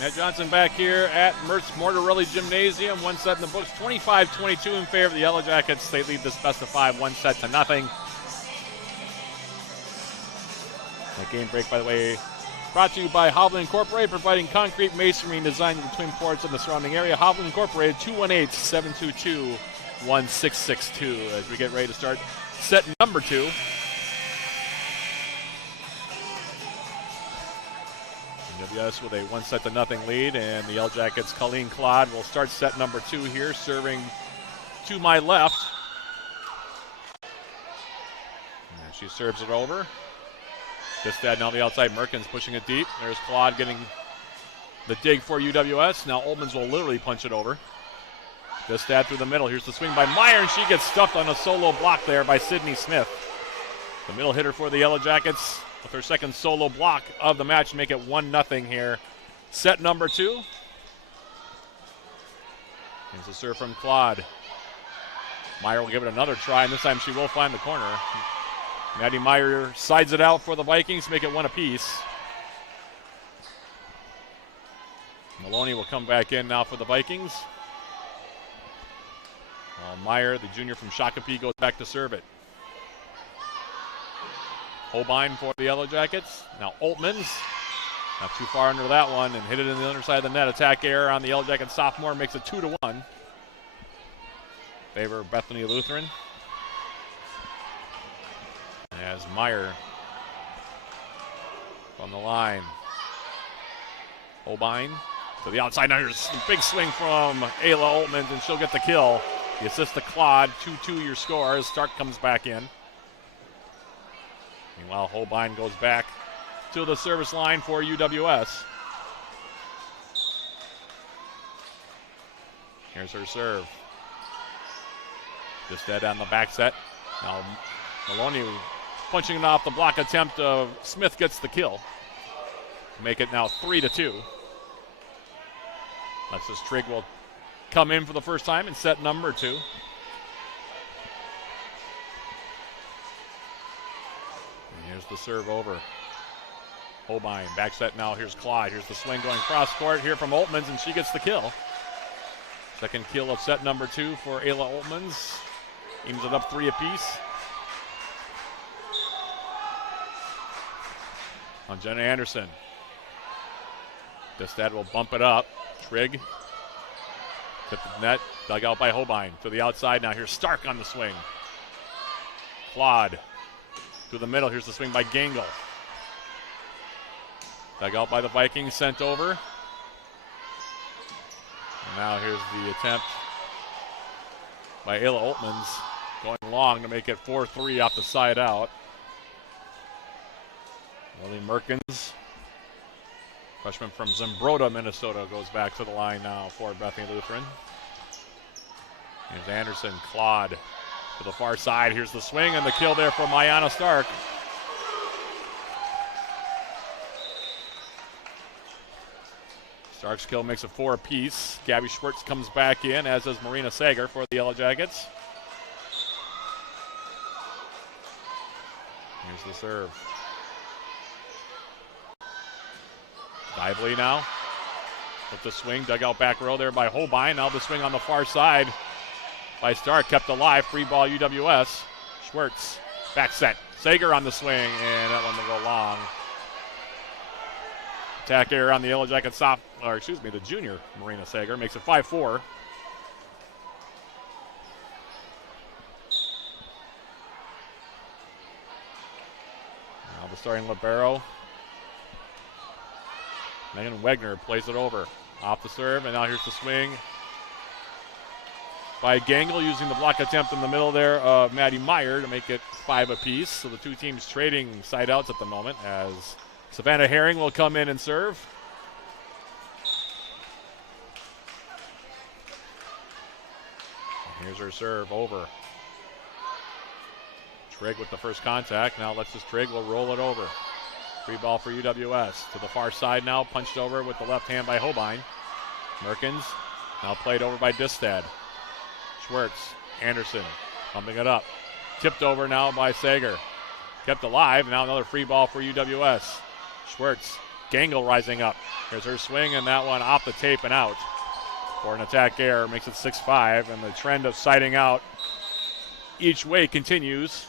Matt Johnson back here at Mertz Mortarelli Gymnasium. One set in the books, 25-22 in favor of the Yellow Jackets. They lead this best of 5, 1-0. That game break, by the way, brought to you by Hovland Incorporated, providing concrete masonry and design between ports in the surrounding area. Hovland Incorporated, 218-722-1662 as we get ready to start set number 2. UWS with a 1-0 lead, and the Yellow Jackets' Colleen Claude will start set number 2 here, serving to my left. And she serves it over. Distad now the outside. Merkins pushing it deep. There's Claude getting the dig for UWS. Now Oltmans will literally punch it over. Distad through the middle. Here's the swing by Meyer, and she gets stuffed on a solo block there by Sydney Smith. The middle hitter for the Yellow Jackets with her second solo block of the match, make it 1-0 here. Set number 2. Here's a serve from Claude. Meyer will give it another try, and this time she will find the corner. Maddie Meyer sides it out for the Vikings, make it 1 apiece. Maloney will come back in now for the Vikings. Meyer, the junior from Shakopee, goes back to serve it. Holbein for the Yellow Jackets. Now Oltmans, not too far under that one, and hit it in the underside of the net. Attack error on the Yellow Jackets sophomore, makes it 2-1. Favor of Bethany Lutheran. As Meyer from the line. Holbein to the outside. Now here's a big swing from Ayla Oltmans, and she'll get the kill. The assist to Claude, 2-2 your score as Stark comes back in. Meanwhile, Holbein goes back to the service line for UWS. Here's her serve. Just dead on the back set. Now Maloney punching it off the block attempt of Smith gets the kill. Make it now 3-2. Alexis Trigg will come in for the first time in set number 2. Here's the serve over. Holbein, back set now. Here's Claude. Here's the swing going cross court here from Oltmans, and she gets the kill. Second kill of set number 2 for Ayla Oltmans. Aims it up 3 apiece. On Jenna Anderson. Distad will bump it up. Trigg. Tip the net. Dug out by Holbein. To the outside now. Here's Stark on the swing. Claude. To the middle, here's the swing by Gangle. Dug out by the Vikings, sent over. And now here's the attempt by Ayla Oltmans, going long to make it 4-3 off the side out. Lily Merkins, freshman from Zimbrota, Minnesota, goes back to the line now for Bethany Lutheran. Here's Anderson, Claude. To the far side, here's the swing and the kill there for Mayana Stark. Stark's kill makes it 4 apiece. Gabby Schwartz comes back in, as does Marina Sager for the Yellow Jackets. Here's the serve. Dively now with the swing, dug out back row there by Holbein. Now the swing on the far side by Stark, kept alive. Free ball UWS. Schwartz, back set. Sager on the swing, and that one will go long. Attack error on the Yellow Jackets the junior Marina Sager, makes it 5-4. Now the starting libero. Megan Wegner plays it over. Off the serve, and now here's the swing by Gangle, using the block attempt in the middle there of Maddie Meyer to make it 5 apiece. So the two teams trading side outs at the moment, as Savannah Herring will come in and serve. And here's her serve over. Trigg with the first contact. Now Alexis Trigg will roll it over. Free ball for UWS. To the far side now, punched over with the left hand by Holbein. Merkins now played over by Distad. Schwartz, Anderson, pumping it up. Tipped over now by Sager. Kept alive, now another free ball for UWS. Schwartz Gangle rising up. Here's her swing, and that one off the tape and out for an attack error. Makes it 6-5, and the trend of siding out each way continues.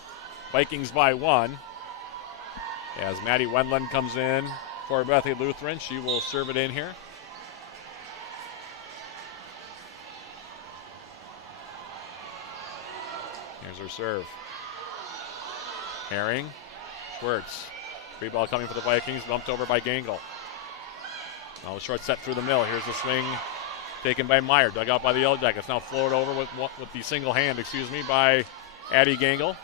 Vikings by 1. As Maddie Wendland comes in for Bethany Lutheran, she will serve it in here. Here's her serve. Herring, Schwartz. Free ball coming for the Vikings, bumped over by Gangle. Now the short set through the middle. Here's the swing taken by Meyer, dug out by the Yellow Jackets. Now flowed over with the single hand, by Addie Gangle.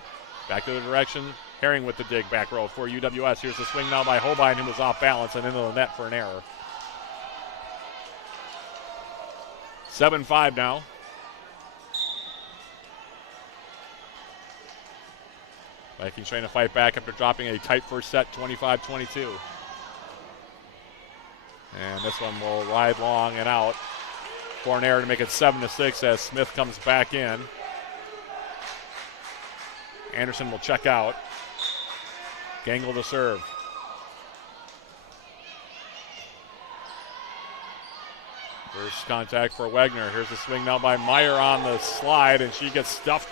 Back to the direction. Herring with the dig back row for UWS. Here's the swing now by Holbein, who was off balance and into the net for an error. 7-5 now. Vikings trying to fight back after dropping a tight first set, 25-22. And this one will ride long and out for an error to make it 7-6 as Smith comes back in. Anderson will check out. Gangle to serve. First contact for Wagner. Here's the swing now by Meyer on the slide, and she gets stuffed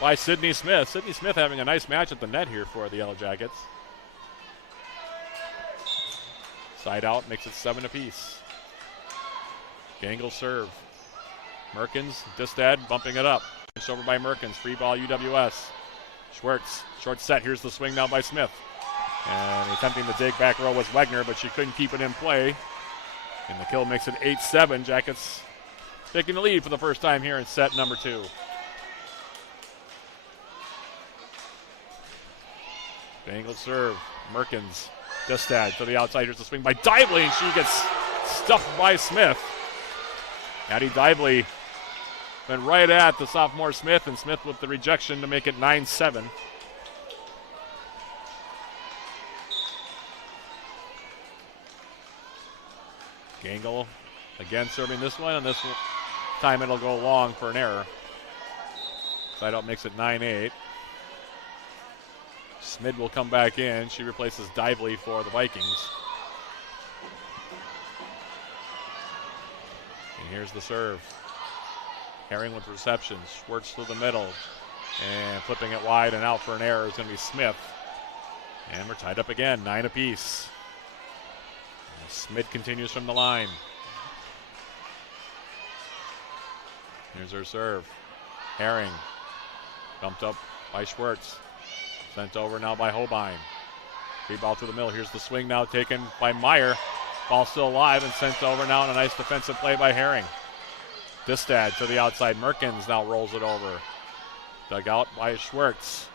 by Sydney Smith. Sydney Smith having a nice match at the net here for the Yellow Jackets. Side out makes it 7 apiece. Gangle serve. Merkins, Distad bumping it up. Pushed over by Merkins. Free ball UWS. Schwartz, short set. Here's the swing now by Smith. And attempting the dig back row was Wagner, but she couldn't keep it in play. And the kill makes it 8-7. Jackets taking the lead for the first time here in set number 2. Gangle serve. Merkins. Distad to the outside. Here's the swing by Dively, and she gets stuffed by Smith. Addie Dively went right at the sophomore Smith, and Smith with the rejection to make it 9-7. Gangle again serving this one, and this time it'll go long for an error. Side out makes it 9-8. Smid will come back in. She replaces Dively for the Vikings. And here's the serve. Herring with reception. Schwartz through the middle. And flipping it wide and out for an error is going to be Smith. And we're tied up again, 9 apiece. And Smid continues from the line. Here's her serve. Herring. Bumped up by Schwartz. Sent over now by Holbein. Free ball through the middle. Here's the swing now taken by Meyer. Ball still alive and sent over now, and a nice defensive play by Herring. Distad to the outside. Merkins now rolls it over. Dug out by Schwartz.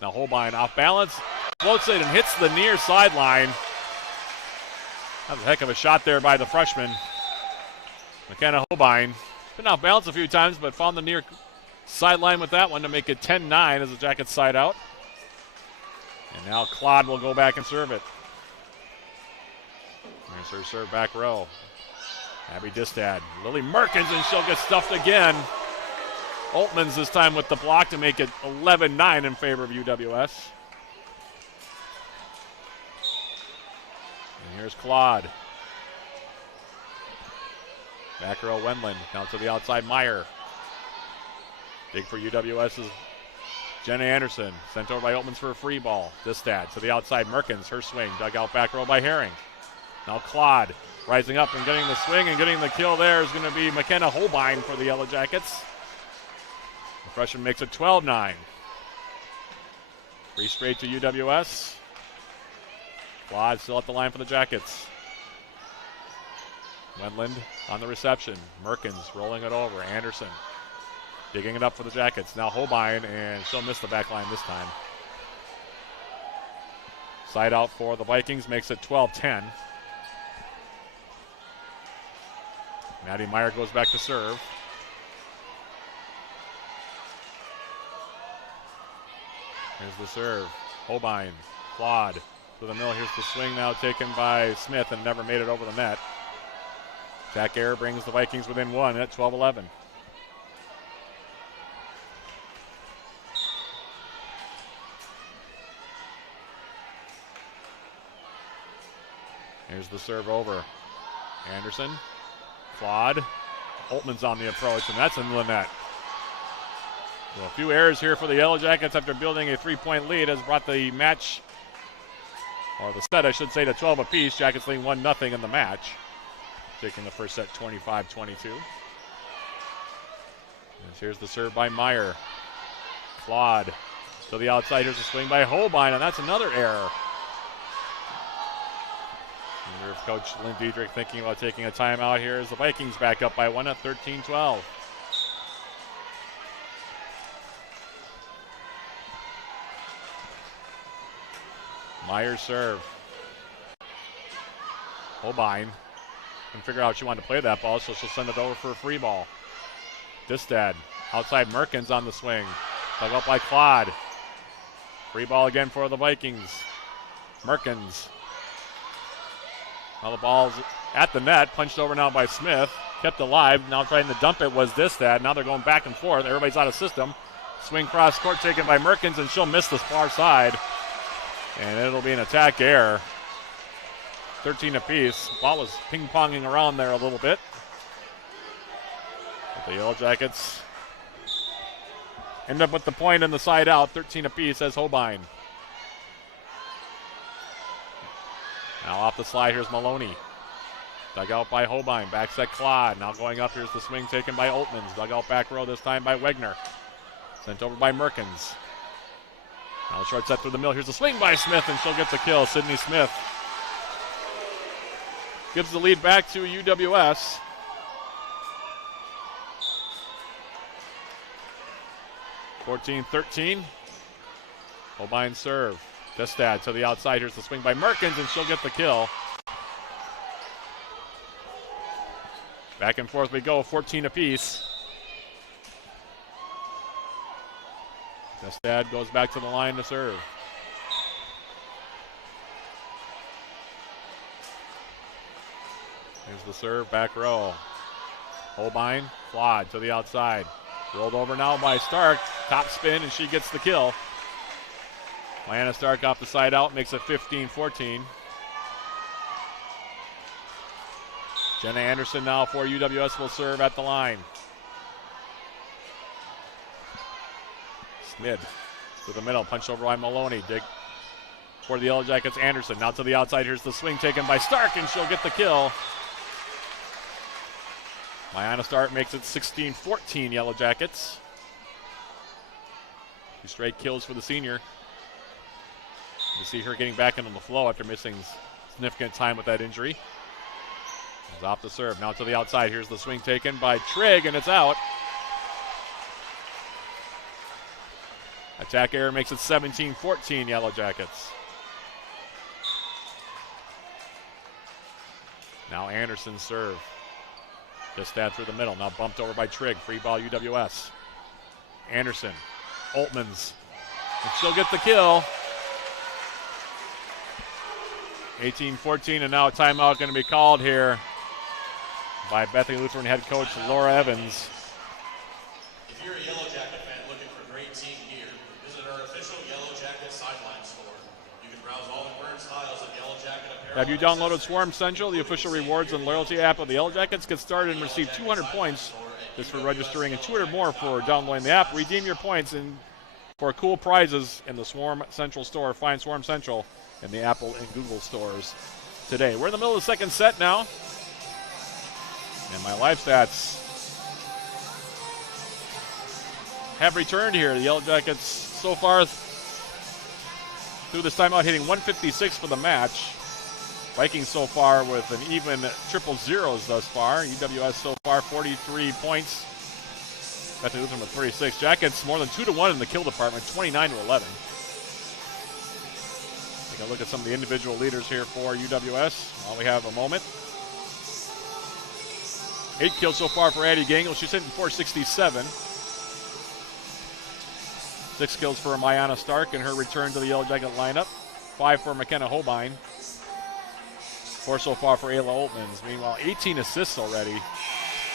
Now Holbein off balance. Floats it and hits the near sideline. That was a heck of a shot there by the freshman. McKenna Holbein. Been off balance a few times, but found the near sideline with that one to make it 10-9 as the Jackets side out. And now Claude will go back and serve it. There's her serve back row. Abby Distad. Lily Merkins, and she'll get stuffed again. Altman's this time with the block to make it 11-9 in favor of UWS. And here's Claude. Back row Wendland. Down to the outside Meyer. Dig for UWS's Jenna Anderson. Sent over by Altman's for a free ball. Distad to the outside Merkins. Her swing. Dug out back row by Herring. Now Claude rising up and getting the swing and getting the kill there is going to be McKenna Holbein for the Yellow Jackets. The freshman makes it 12-9. 3 straight to UWS. Claude still at the line for the Jackets. Wendland on the reception. Merkins rolling it over. Anderson digging it up for the Jackets. Now Holbein, and she'll miss the back line this time. Side out for the Vikings makes it 12-10. Maddie Meyer goes back to serve. Here's the serve. Holbein, Claude to the middle. Here's the swing now taken by Smith and never made it over the net. Jack Air brings the Vikings within 1 at 12-11. Here's the serve over. Anderson, Claude, Holtman's on the approach, and that's in the net. Well, a few errors here for the Yellow Jackets after building a 3-point lead has brought the match, or the set, I should say, to 12 apiece. Jackets leading 1-0 in the match, taking the first set 25-22. Here's the serve by Meyer. Claude to the outside. Here's a swing by Holbein, and that's another error. And Coach Lynn Diedrich thinking about taking a timeout here as the Vikings back up by 1 at 13-12. Meyer serve. Holbein can figure out how she wanted to play that ball, so she'll send it over for a free ball. Distad outside. Merkins on the swing. Dug up by Claude. Free ball again for the Vikings. Merkins. Now the ball's at the net. Punched over now by Smith. Kept alive. Now trying to dump it was Distad. Now they're going back and forth. Everybody's out of system. Swing cross court taken by Merkins, and she'll miss the far side. And it'll be an attack error. 13 apiece. Ball was ping-ponging around there a little bit. But the Yellow Jackets end up with the point and the side out. 13 apiece as Holbein. Now off the slide, here's Maloney. Dug out by Holbein. Back set Claude. Now going up, here's the swing taken by Oltmans. Dug out back row this time by Wegner. Sent over by Merkins. Now the short set through the middle. Here's the swing by Smith, and she'll get the kill. Sydney Smith gives the lead back to UWS. (14-13). Holbein serve. Destad to the outside. Here's the swing by Merkins, and she'll get the kill. Back and forth we go, 14 apiece. Destad goes back to the line to serve. Here's the serve, back row. Holbein, Claude to the outside. Rolled over now by Stark. Top spin, and she gets the kill. Lyanna Stark off the side out, makes it 15-14. Jenna Anderson now for UWS will serve at the line. Smid to the middle, punched over by Maloney. Dig for the Yellow Jackets, Anderson. Now to the outside, here's the swing taken by Stark, and she'll get the kill. Lyanna Stark makes it 16-14 Yellow Jackets. 2 straight kills for the senior. You see her getting back into the flow after missing significant time with that injury. He's off the serve. Now to the outside. Here's the swing taken by Trigg, and it's out. Attack error makes it 17-14 Yellow Jackets. Now Anderson serve. Just that through the middle. Now bumped over by Trigg. Free ball UWS. Anderson. Oltmans. And she'll get the kill. 18-14, and now a timeout going to be called here by Bethany Lutheran head coach Laura Evans. If you're a Yellow Jacket fan looking for great team gear, visit our official Yellow Jacket sideline store. You can browse all the current styles of Yellow Jacket apparel. Have you downloaded Swarm Central, the official rewards and loyalty app of the Yellow Jackets? Get started and receive 200 points just for registering, and 200 more for downloading the app. Redeem your points for cool prizes in the Swarm Central store. Find Swarm Central in the Apple and Google stores today. We're in the middle of the second set now. And my live stats have returned here. The Yellow Jackets so far through this timeout hitting 156 for the match. Vikings so far with an even triple zeros thus far. UWS so far 43 points. Bethany Lutheran with 36. Jackets more than 2-1 in the kill department, 29-11. Take a look at some of the individual leaders here for UWS while we have a moment. 8 kills so far for Addie Gangle. She's hitting 467. 6 kills for Mayana Stark in her return to the Yellow Jacket lineup. 5 for McKenna Holbein. 4 so far for Ayla Oltmans. Meanwhile, 18 assists already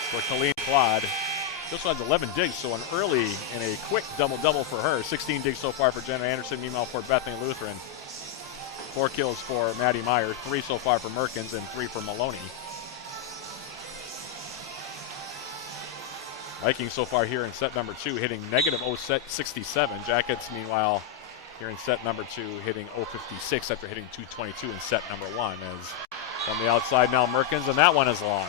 for Colleen Claude. She also has 11 digs, so an early and a quick double-double for her. 16 digs so far for Jenna Anderson. Meanwhile, for Bethany Lutheran, 4 kills for Maddie Meyer, 3 so far for Merkins, and 3 for Maloney. Vikings so far here in set number 2 hitting negative 0.67. Jackets, meanwhile, here in set number 2 hitting 0.56 after hitting 222 in set number 1. As from the outside now Merkins, and that one is long.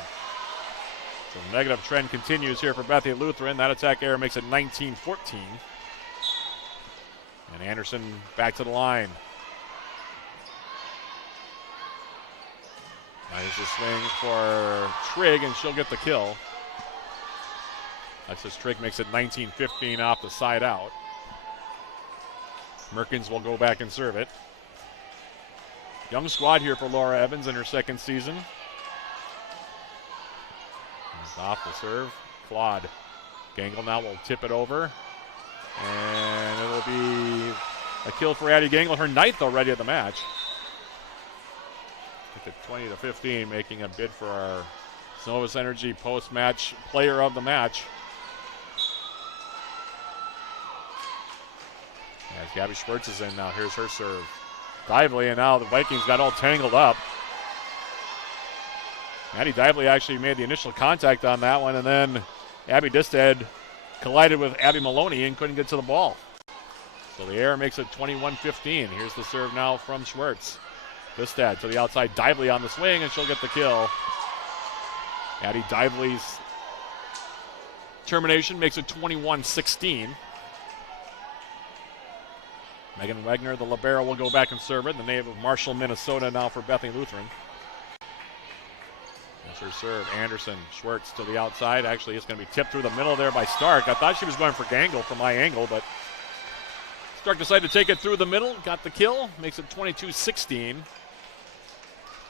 So the negative trend continues here for Bethany Lutheran. That attack error makes it 19-14. And Anderson back to the line. Nice a swing for Trigg, and she'll get the kill. That's as Trigg makes it 19-15 off the side out. Merkins will go back and serve it. Young squad here for Laura Evans in her second season. It's off the serve. Claude. Gangle now will tip it over. And it will be a kill for Addie Gangle, her 9th already of the match. At 20-15, making a bid for our Novus Energy post-match player of the match. As Gabby Schwartz is in now, here's her serve. Dively, and now the Vikings got all tangled up. Maddie Dively actually made the initial contact on that one, and then Abby Distad collided with Abby Maloney and couldn't get to the ball. So the error makes it 21-15. Here's the serve now from Schwartz. Distad to the outside, Dively on the swing, and she'll get the kill. Addie Dively's termination makes it 21-16. Megan Wagner, the libero, will go back and serve it. The native of Marshall, Minnesota now for Bethany Lutheran. That's her serve. Anderson, Schwartz to the outside. Actually, it's going to be tipped through the middle there by Stark. I thought she was going for Gangle from my angle, but Stark decided to take it through the middle. Got the kill. Makes it 22-16.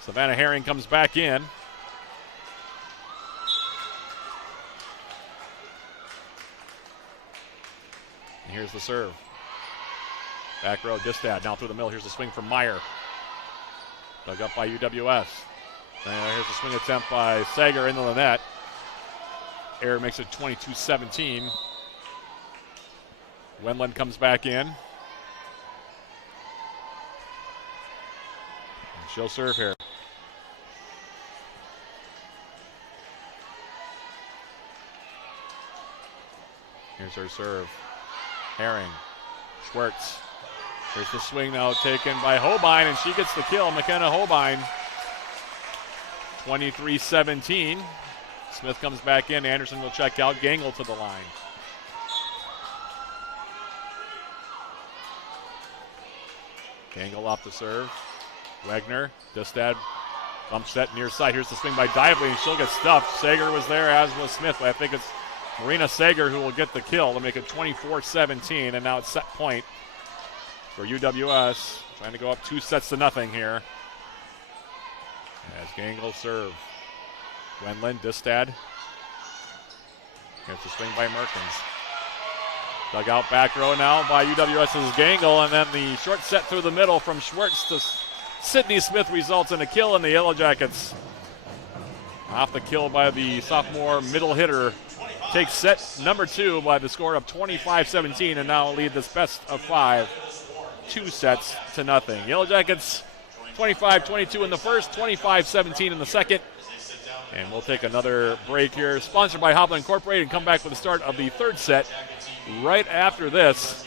Savannah Herring comes back in. And here's the serve. Back row, Distad now through the middle. Here's the swing from Meyer. Dug up by UWS. And here's the swing attempt by Sager into the net. Error makes it 22-17. Wendland comes back in. And she'll serve here. Here's her serve. Herring. Schwartz. Here's the swing now taken by Hobein, and she gets the kill. McKenna Hobein. 23-17. Smith comes back in. Anderson will check out. Gangle to the line. Gangle off the serve. Wagner. Distad. Bump set near side. Here's the swing by Dively, and she'll get stuffed. Sager was there, as was Smith, but I think it's Marina Sager who will get the kill to make it 24-17, and now it's set point for UWS. Trying to go up 2-0 here. As Gangle serve. Wendland, Distad. Here's the swing by Merkins. Dug out back row now by UWS's Gangle, and then the short set through the middle from Schwartz to Sydney Smith results in a kill, in the Yellow Jackets, off the kill by the sophomore middle hitter, takes set number 2 by the score of 25-17, and now lead this best of 5, 2-0. Yellow Jackets 25-22 in the first, 25-17 in the second. And we'll take another break here, sponsored by Hobble Incorporated, and come back with the start of the third set right after this.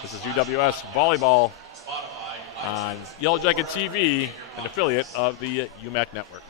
This is UWS Volleyball on Yellow Jacket TV, an affiliate of the UMAC Network.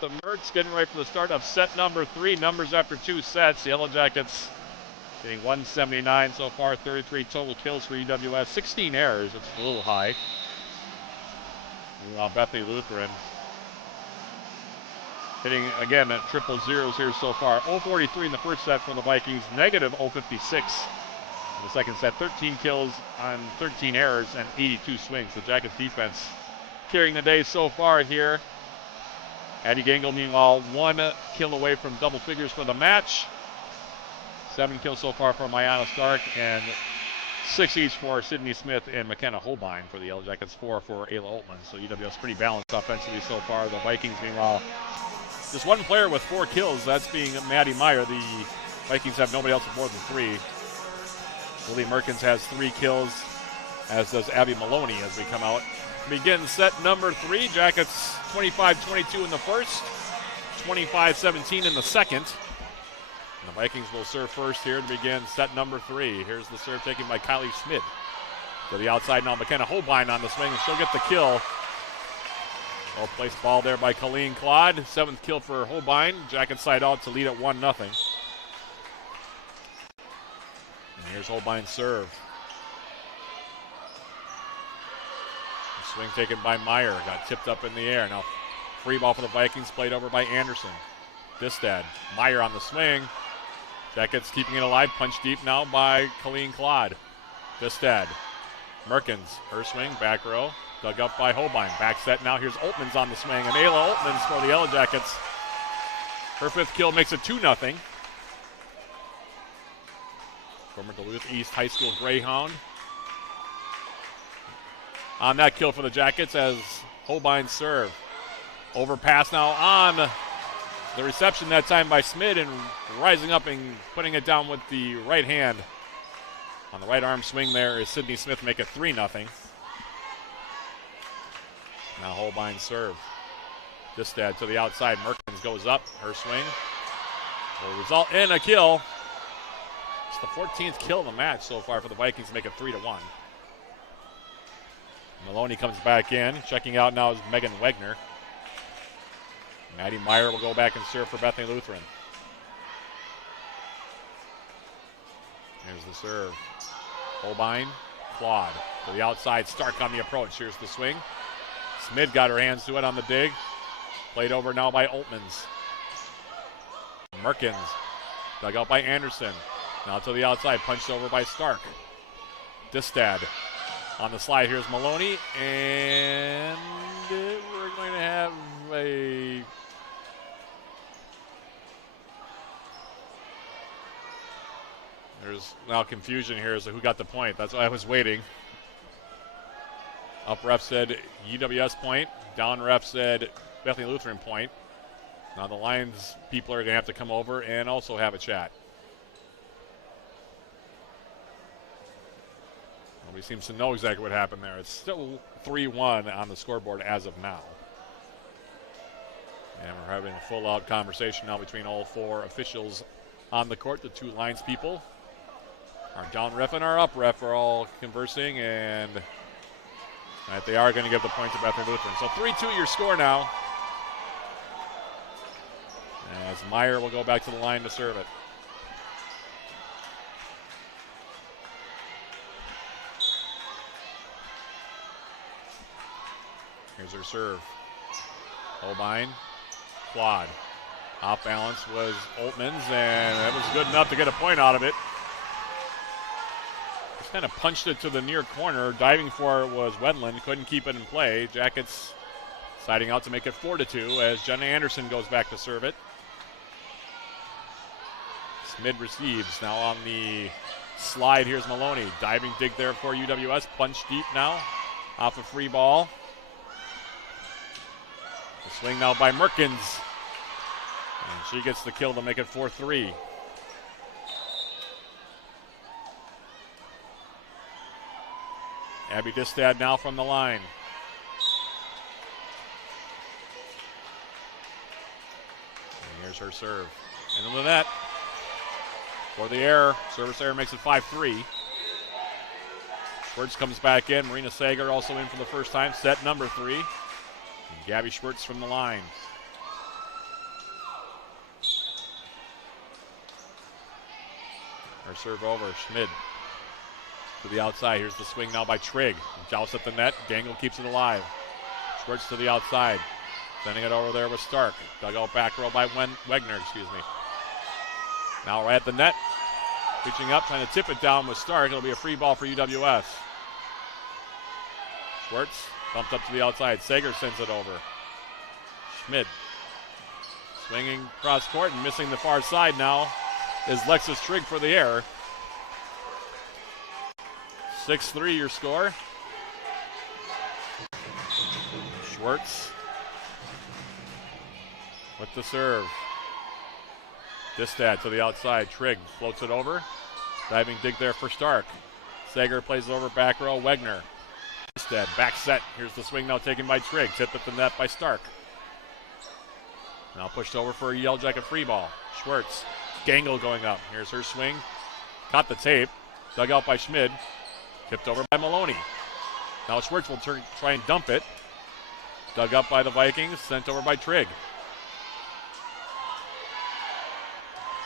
The Mercs getting ready for the start of set number 3. Numbers after 2 sets. The Yellow Jackets getting 179 so far, 33 total kills for UWS, 16 errors. It's a little high. Meanwhile, Bethany Lutheran hitting again at triple zeros here so far. 0-43 in the first set for the Vikings, negative 0-56 in the second set. 13 kills on 13 errors and 82 swings. The Jackets defense carrying the day so far here. Addie Gangle, meanwhile, 1 kill away from double figures for the match. 7 kills so far for Mayana Stark, and 6 each for Sydney Smith and McKenna Holbein for the Yellow Jackets, 4 for Ayla Altman. So UWS pretty balanced offensively so far. The Vikings, meanwhile, just 1 player with 4 kills, that's being Maddie Meyer. The Vikings have nobody else with more than 3. Lily Merkins has 3 kills, as does Abby Maloney as we come out. Begin set number 3. Jackets 25-22 in the first, 25-17 in the second. And the Vikings will serve first here to begin set number 3. Here's the serve taken by Kylie Schmidt. To the outside now, McKenna Holbein on the swing, and she'll get the kill. Well-placed ball there by Colleen Claude. 7th kill for Holbein. Jackets side out to lead at 1-0. And here's Holbein's serve. Swing taken by Meyer, got tipped up in the air. Now free ball for the Vikings, played over by Anderson. Distad, Meyer on the swing. Jackets keeping it alive, punch deep now by Colleen Claude. Distad, Merkins, her swing, back row, dug up by Holbein. Back set now, here's Altman's on the swing, and Ayla Altman's for the Yellow Jackets. Her 5th kill makes it 2-0. Former Duluth East High School Greyhound on that kill for the Jackets as Holbein serve. Overpass now on the reception that time by Smith, and rising up and putting it down with the right hand. On the right arm swing there is Sydney Smith, make it 3-0. Now Holbein serve. Distad to the outside. Merkins goes up. Her swing will result in a kill. It's the 14th kill of the match so far for the Vikings to make it 3-1. Maloney comes back in. Checking out now is Megan Wegner. Maddie Meyer will go back and serve for Bethany Lutheran. Here's the serve. Holbein, Claude to the outside. Stark on the approach. Here's the swing. Smith got her hands to it on the dig. Played over now by Altmans. Merkins dug out by Anderson. Now to the outside. Punched over by Stark. Distad. On the slide, here's Maloney, and we're going to have a... There's now confusion here as to who got the point. That's why I was waiting. Up ref said UWS point. Down ref said Bethany Lutheran point. Now the Lions people are going to have to come over and also have a chat. Nobody seems to know exactly what happened there. It's still 3-1 on the scoreboard as of now. And we're having a full-out conversation now between all 4 officials on the court. The 2 Lions people, our down ref and our up ref, are all conversing, and they are going to give the point to Bethany Lutheran. So 3-2 your score now. As Meyer will go back to the line to serve it. Here's her serve. Holbein, Claude. Off balance was Altman's, and that was good enough to get a point out of it. Just kind of punched it to the near corner. Diving for it was Wedland. Couldn't keep it in play. Jackets siding out to make it 4-2 as Jenna Anderson goes back to serve it. Smid receives. Now on the slide, here's Maloney. Diving dig there for UWS. Punch deep now off a free ball. The swing now by Merkins. And she gets the kill to make it 4-3. Abby Distad now from the line. And here's her serve. And the net. For the error. Service error makes it 5-3. Schwartz comes back in. Marina Sager also in for the first time. Set number 3. And Gabby Schwartz from the line. Her serve over. Schmid to the outside. Here's the swing now by Trigg. Joust at the net. Gangle keeps it alive. Schwartz to the outside. Sending it over there with Stark. Dugout back row by Wegner, excuse me. Now right at the net. Reaching up, trying to tip it down with Stark. It'll be a free ball for UWS. Schwartz bumped up to the outside. Sager sends it over. Schmid swinging cross court and missing the far side now is Lexus Trigg for the error. 6-3 your score. Schwartz with the serve. Distad to the outside. Trigg floats it over. Diving dig there for Stark. Sager plays it over back row. Wegner. Distad back set. Here's the swing now taken by Trigg. Tip at the net by Stark. Now pushed over for a Yellow Jacket free ball. Schwartz. Gangle going up. Here's her swing. Caught the tape. Dug out by Schmid. Tipped over by Maloney. Now Schwartz will try and dump it. Dug up by the Vikings. Sent over by Trigg.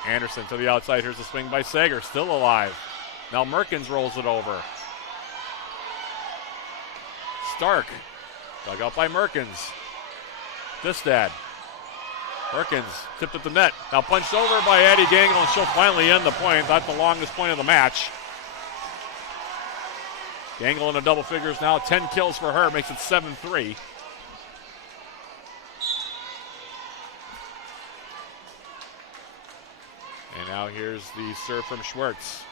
Anderson to the outside. Here's the swing by Sager. Still alive. Now Merkins rolls it over. Stark. Dug out by Merkins. Distad. Merkins tipped at the net. Now punched over by Addie Gangle, and she'll finally end the point. That's the longest point of the match. Gangle in the double figures now. 10 kills for her. Makes it 7-3. And now here's the serve from Schwartz.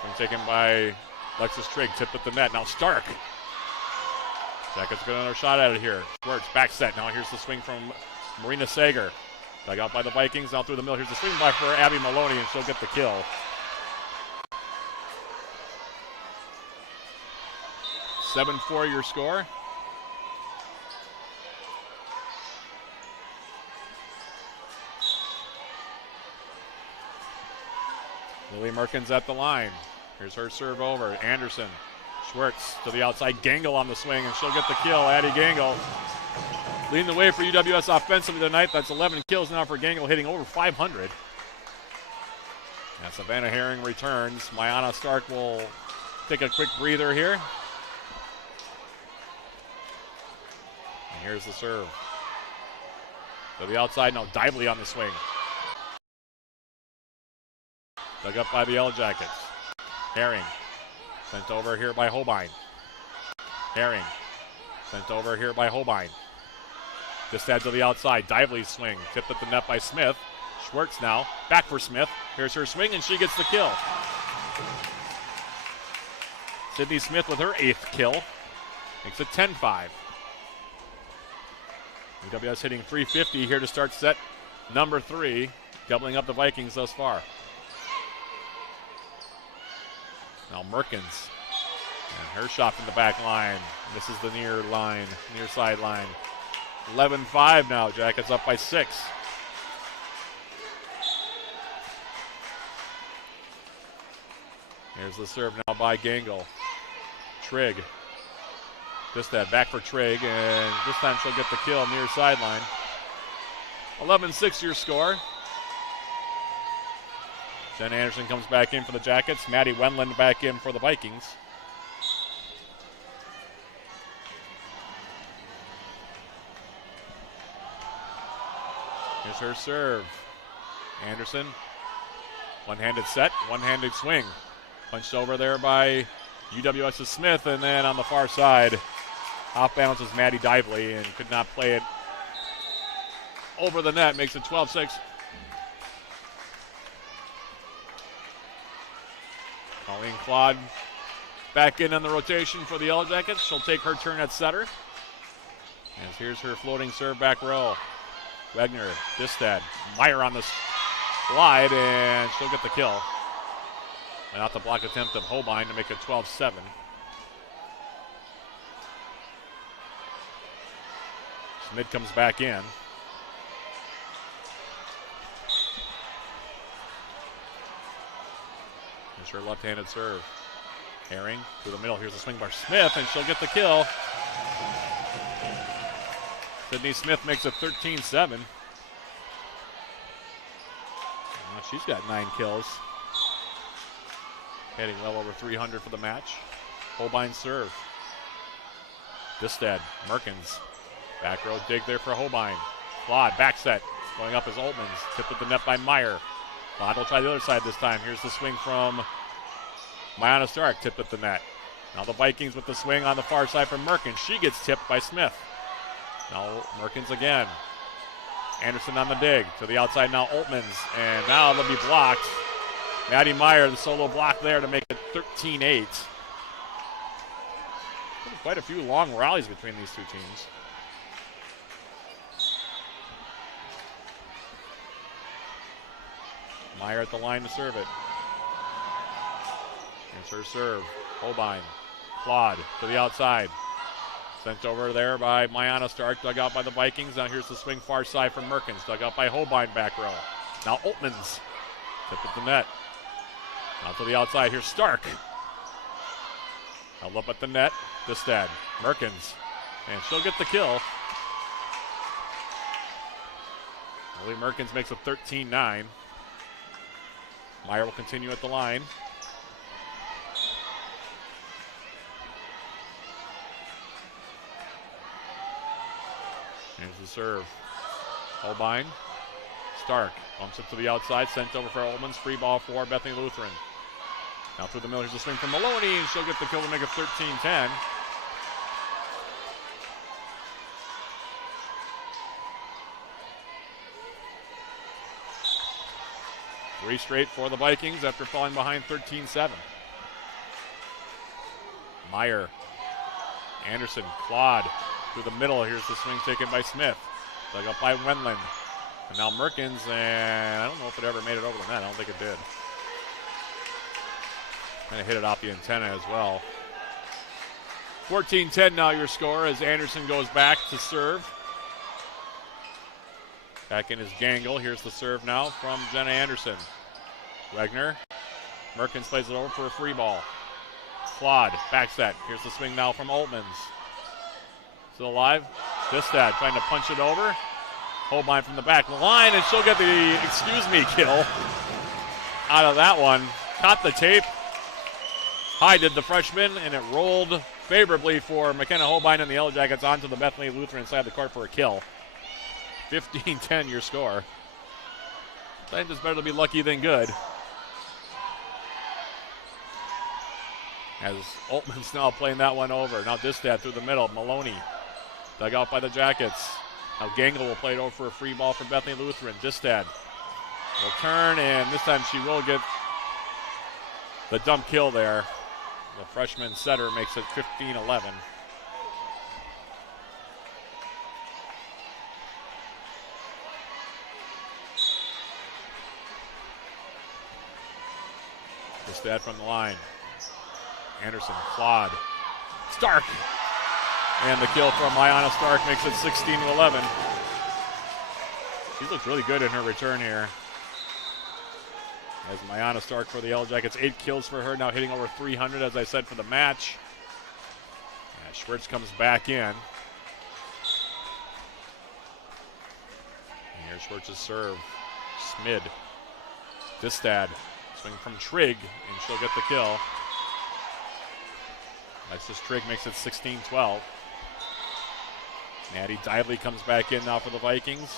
Swing taken by Lexus Trigg. Tip at the net. Now Stark. Jackets got another shot at it here. Schwartz back set. Now here's the swing from Marina Sager. Dug out by the Vikings. Now through the middle. Here's the swing by for Abby Maloney, and she'll get the kill. (7-4) your score. Lily Merkins at the line. Here's her serve over. Anderson. Schwartz to the outside. Gangle on the swing, and she'll get the kill. Addie Gangle leading the way for UWS offensively tonight. That's 11 kills now for Gangle, hitting over 500. And Savannah Herring returns. Mayana Stark will take a quick breather here. And here's the serve. To the outside. Now Dively on the swing. Dug up by the Yellow Jackets. Herring. Sent over here by Holbein. Herring. Sent over here by Holbein. Distad to the outside. Dively's swing. Tipped at the net by Smith. Schwartz now. Back for Smith. Here's her swing, and she gets the kill. Sydney Smith with her 8th kill. Makes it 10-5. UWS hitting .350 here to start set number 3. Doubling up the Vikings thus far. Now Merkins, and her shot from the back line. This is the near sideline. 11-5 now. Jackets up by 6. Here's the serve now by Gangle. Trigg. Distad back for Trigg, and this time she'll get the kill near sideline. 11-6 your score. Jen Anderson comes back in for the Jackets. Maddie Wendland back in for the Vikings. Here's her serve. Anderson. One-handed set, one-handed swing. Punched over there by UWS's Smith, and then on the far side, off balance is Maddie Dively, and could not play it over the net. Makes it 12-6. Colleen Claude back in on the rotation for the Yellow Jackets. She'll take her turn at setter. As here's her floating serve back row. Wegner, Distad, Meyer on the slide, and she'll get the kill. And out the block attempt of Holbein to make it 12-7. Smith comes back in. Here's her left-handed serve. Herring to the middle. Here's a swing by Smith, and she'll get the kill. Sydney Smith makes it 13-7. She's got 9 kills. Hitting well over 300 for the match. Holbein serve. Distad, Merkins. Back row dig there for Holbein. Claude, back set. Going up as Altmans. Tipped at the net by Meyer. Claude will try the other side this time. Here's the swing from Mayana Stark. Tipped at the net. Now the Vikings with the swing on the far side from Merkins. She gets tipped by Smith. Now Merkins again. Anderson on the dig. To the outside now Altmans. And now they'll be blocked. Maddie Meyer, the solo block there to make it 13-8. Quite a few long rallies between these two teams. Meyer at the line to serve it. Here's her serve. Holbein. Claude to the outside. Sent over there by Mayana Stark, dug out by the Vikings. Now here's the swing far side from Merkins, dug out by Holbein back row. Now Altmans. Tip at the net. Now to the outside, here's Stark. Held up at the net. Distad, Merkins, and she'll get the kill. Lily Merkins makes it 13-9. Meyer will continue at the line. Here's the serve. Holbein. Stark bumps it to the outside, sent over for Ullman's. Free ball for Bethany Lutheran. Now through the middle, here's the swing from Maloney, and she'll get the kill to make it 13-10. Three straight for the Vikings after falling behind 13-7. Meyer. Anderson. Claude through the middle. Here's the swing taken by Smith. Dug up by Wendland. And now Merkins, and I don't know if it ever made it over the net. I don't think it did. Kind of hit it off the antenna as well. 14-10 now your score as Anderson goes back to serve. Back in his Gangle. Here's the serve now from Jenna Anderson. Wegner. Merkins plays it over for a free ball. Claude, back set. Here's the swing now from Altmans. Still alive. Distad trying to punch it over. Holbein from the back line, and she'll get the excuse me kill out of that one. Caught the tape. High did the freshman, and it rolled favorably for McKenna Holbein and the Yellow Jackets onto the Bethany Lutheran side of the court for a kill. 15-10 your score. Sometimes it's better to be lucky than good. As Altman's now playing that one over. Now Distad through the middle. Maloney dug out by the Jackets. Now Gangle will play it over for a free ball for Bethany Lutheran. Distad will turn, and this time she will get the dump kill there. The freshman setter makes it 15-11. Distad from the line. Anderson, Claude, Stark. And the kill from Mayana Stark makes it 16-11. She looks really good in her return here. As Mayana Stark for the Yellow Jackets, 8 kills for her, now hitting over 300, as I said, for the match. And Schwartz comes back in. And here's Schwartz's serve. Smid. Distad. Swing from Trigg, and she'll get the kill. Alexis Trigg makes it 16-12. Maddie Dively comes back in now for the Vikings.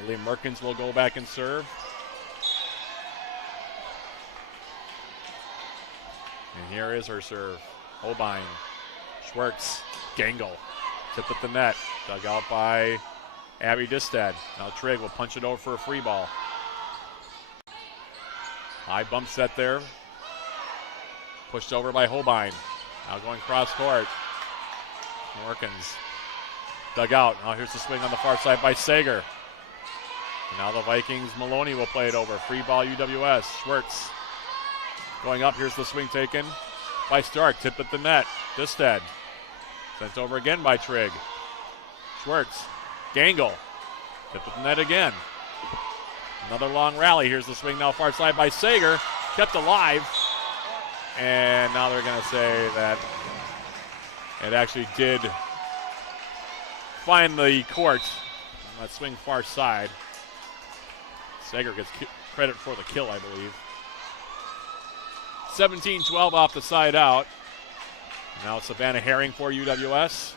Lily Merkins will go back and serve. And here is her serve. Holbein, Schwartz, Gangle. Tip at the net. Dug out by Abby Distad. Now Trigg will punch it over for a free ball. High bump set there. Pushed over by Holbein. Now going cross court. Merkins. Dug out. Now here's the swing on the far side by Sager. And now the Vikings, Maloney will play it over. Free ball UWS. Schwartz. Going up, here's the swing taken by Stark. Tipped at the net. Distad. Sent over again by Trigg. Schwartz. Gangle. Tipped at the net again. Another long rally. Here's the swing now far side by Sager. Kept alive. And now they're going to say that it actually did find the court. That swing far side. Sager gets credit for the kill, I believe. 17-12 off the side out. Now Savannah Herring for UWS.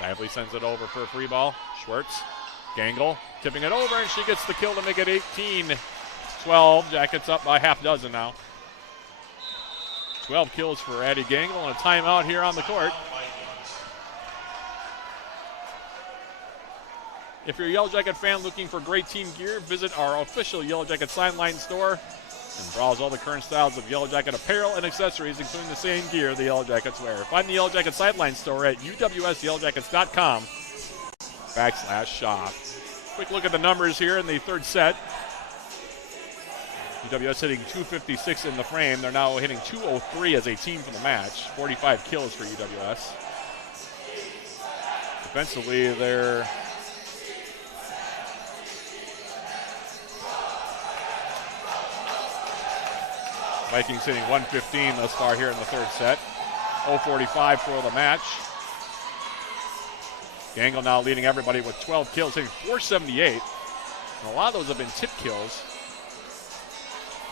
Dively sends it over for a free ball. Schwartz, Gangle, tipping it over, and she gets the kill to make it 18-12. Jackets up by half dozen now. 12 kills for Addie Gangle and a timeout here on the court. If you're a Yellow Jacket fan looking for great team gear, visit our official Yellow Jacket sideline store and browse all the current styles of Yellow Jacket apparel and accessories, including the same gear the Yellow Jackets wear. Find the Yellow Jacket sideline store at uwsyellowjackets.com/shop. Quick look at the numbers here in the third set. UWS hitting 256 in the frame. They're now hitting 203 as a team for the match. 45 kills for UWS. Defensively, they're Vikings hitting 115 thus far here in the third set. 0-45 for the match. Gangle now leading everybody with 12 kills, hitting 478. And a lot of those have been tip kills.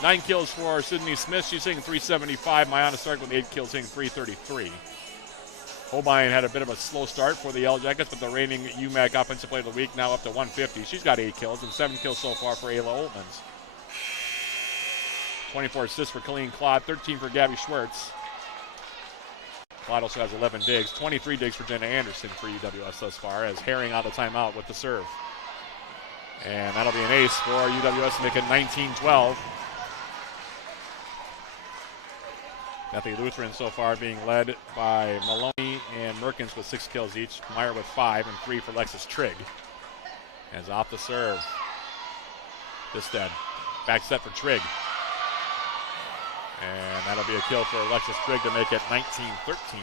9 kills for Sydney Smith. She's hitting 375. Mayana Stark with 8 kills, hitting 333. Holbein had a bit of a slow start for the Yellow Jackets, but the reigning UMAC Offensive Player of the Week now up to 150. She's got 8 kills and 7 kills so far for Ayla Oltmans. 24 assists for Colleen Claude, 13 for Gabby Schwartz. Claude also has 11 digs, 23 digs for Jenna Anderson for UWS thus far, as Herring out of timeout with the serve. And that'll be an ace for UWS to make it 19-12. Bethany Lutheran so far being led by Maloney and Merkins with 6 kills each. Meyer with 5 and 3 for Lexus Trigg. As off the serve. Disted. Back set for Trigg. And that'll be a kill for Alexis Trigg to make it 19-13.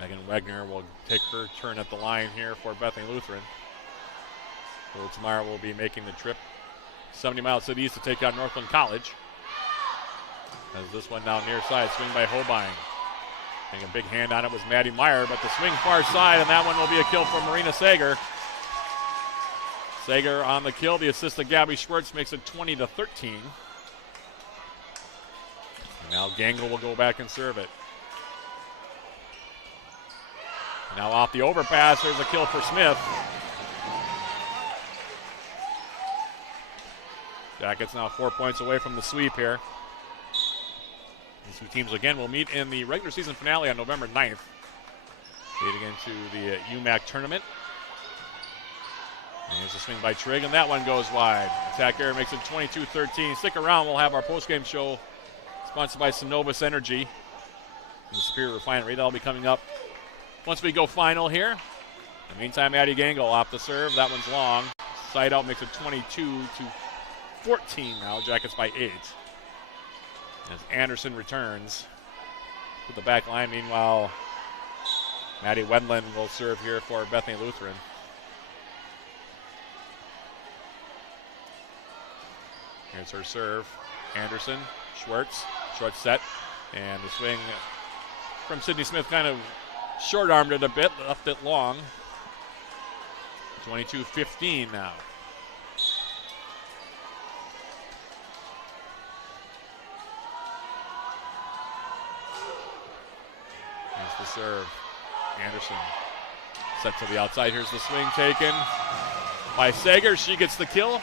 Megan Wegner will take her turn at the line here for Bethany Lutheran. Meyer will be making the trip 70 miles to the east to take on Northland College. As this one down near side, swing by Holbein. Getting a big hand on it was Maddie Meyer, but the swing far side, and that one will be a kill for Marina Sager. Sager on the kill. The assist to Gabby Schwartz makes it 20-13. And now Gangle will go back and serve it. Now off the overpass, there's a kill for Smith. Jackets now 4 points away from the sweep here. These two teams again will meet in the regular season finale on November 9th, leading into the UMAC tournament. And here's a swing by Trigg, and that one goes wide. Attack error makes it 22-13. Stick around, we'll have our postgame show sponsored by Synovus Energy and the Superior Refinery. That'll be coming up once we go final here. In the meantime, Addie Gangle off the serve. That one's long. Side out makes it 22-14 now. Jackets by 8. As Anderson returns to the back line. Meanwhile, Maddie Wendland will serve here for Bethany Lutheran. Here's her serve. Anderson, Schwartz, short set, and the swing from Sydney Smith kind of short-armed it a bit, left it long. 22-15 now. Here's the serve. Anderson set to the outside. Here's the swing taken by Sager. She gets the kill.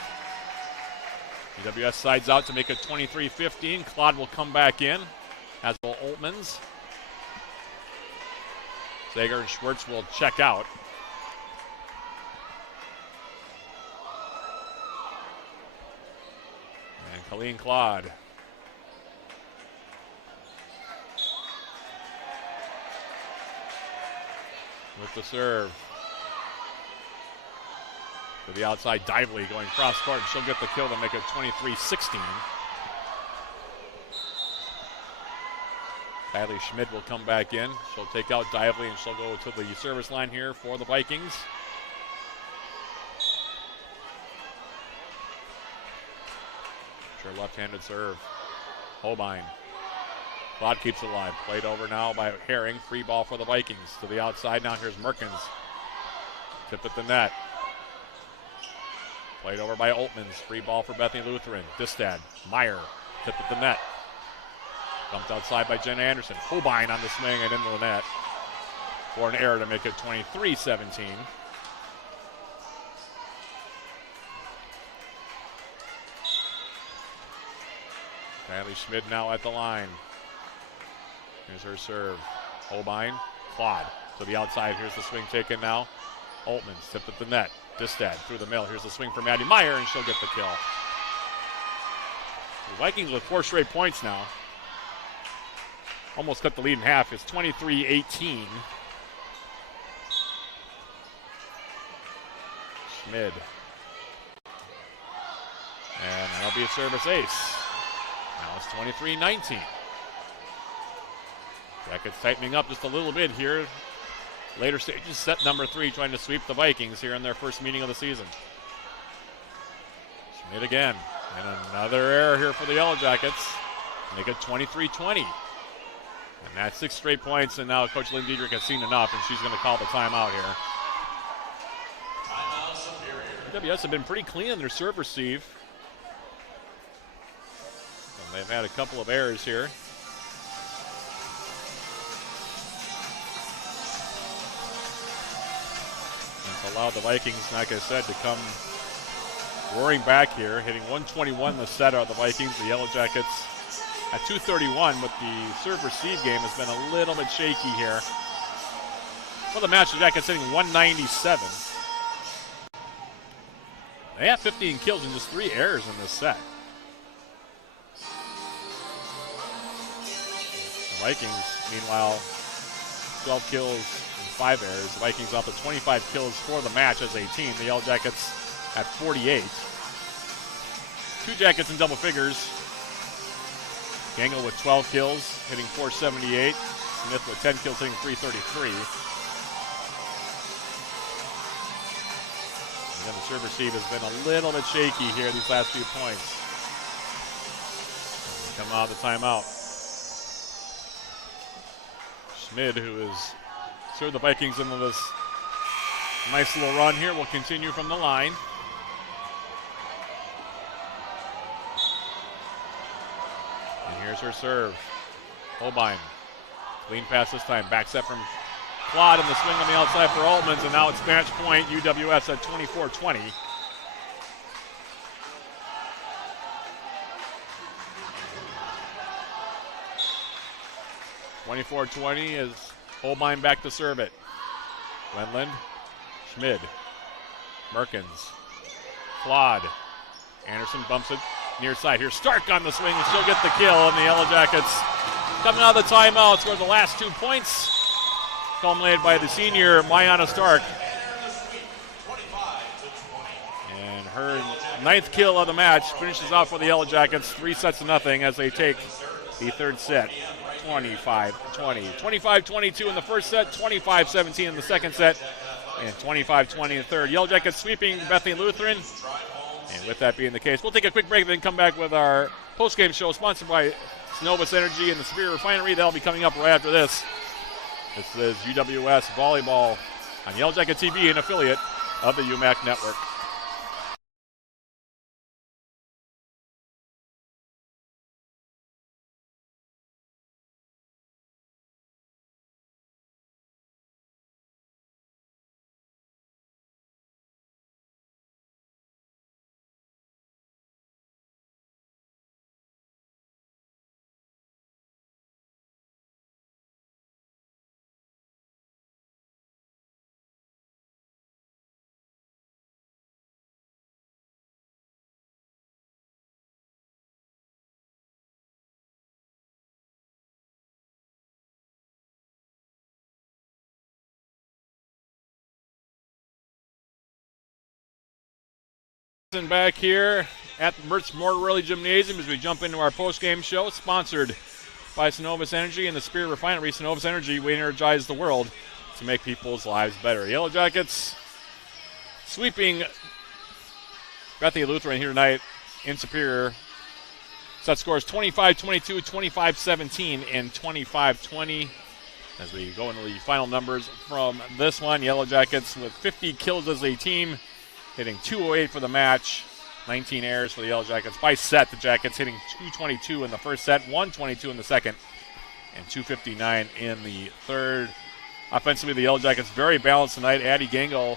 UWS sides out to make it 23-15. Claude will come back in, as will Oltmans. Sager and Schwartz will check out. And Colleen Claude. With the serve. To the outside, Dively going cross court, and she'll get the kill to make it 23-16. Kylie Schmidt will come back in. She'll take out Dively, and she'll go to the service line here for the Vikings. Sure left-handed serve. Holbein. Claude keeps it alive. Played over now by Herring. Free ball for the Vikings. To the outside now. Here's Merkins. Tip at the net. Played over by Oltmans. Free ball for Bethany Lutheran. Distad. Meyer. Tip at the net. Bumped outside by Jenna Anderson. Holbein on the swing and into the net for an error to make it 23-17. Natalie Schmid now at the line. Here's her serve. Holbein. Claude to the outside. Here's the swing taken now. Oltmans tipped at the net. Distad through the middle. Here's the swing from Maddie Meyer, and she'll get the kill. The Vikings with 4 straight points now. Almost cut the lead in half. It's 23-18. Schmid. And that'll be a service ace. Now it's 23-19. Jackets tightening up just a little bit here. Later stages, set number 3 trying to sweep the Vikings here in their first meeting of the season. Schmid again. And another error here for the Yellow Jackets. Make it 23-20. And that's 6 straight points, and now Coach Lynn Diedrich has seen enough, and she's going to call the timeout here. UWS have been pretty clean in their serve receive. And they've had a couple of errors here. It's allowed the Vikings, like I said, to come roaring back here, hitting 121 the set out of the Vikings. The Yellow Jackets at 231, but the serve receive game has been a little bit shaky here. For the match, the Jackets hitting 197. They have 15 kills and just 3 errors in this set. The Vikings, meanwhile, 12 kills and 5 errors. The Vikings up to 25 kills for the match as a team. The Yellow Jackets at 48. 2 Jackets in double figures. Gangle with 12 kills, hitting 478. Smith with 10 kills, hitting 333. And then the serve receive has been a little bit shaky here these last few points. Come out of the timeout. Schmid, who has served the Vikings into this nice little run here, will continue from the line. And here's her serve. Holbein. Clean pass this time. Back set from Claude and the swing on the outside for Oltmans, and now it's match point. UWS at 24-20. As Holbein back to serve it. Wendland, Schmid, Merkins, Claude. Anderson bumps it near side. Here's Stark on the swing, and she'll get the kill. And the Yellow Jackets coming out of the timeout scored the last 2 points, culminated by the senior Mayana Stark. And her 9th kill of the match finishes off for the Yellow Jackets 3-0 as they take the 3rd set. 25-20. 25-22 in the first set, 25-17 in the second set, and 25-20 in the third. Yellow Jackets sweeping Bethany Lutheran. And with that being the case, we'll take a quick break and then come back with our post-game show sponsored by Synovus Energy and the Superior Refinery. That'll be coming up right after this. This is UWS Volleyball on Yellow Jacket TV, an affiliate of the UMAC Network. Back here at the Mertz Mortarelli Gymnasium as we jump into our post-game show, sponsored by Synovus Energy and the Superior Refinery. Synovus Energy, we energize the world to make people's lives better. Yellow Jackets sweeping Bethany Lutheran here tonight in Superior Set scores 25-22, 25-17, and 25-20. As we go into the final numbers from this one, Yellow Jackets with 50 kills as a team, hitting 208 for the match, 19 errors for the Yellow Jackets. By set, the Jackets hitting 222 in the first set, 122 in the second, and 259 in the third. Offensively, the Yellow Jackets very balanced tonight. Addie Gangle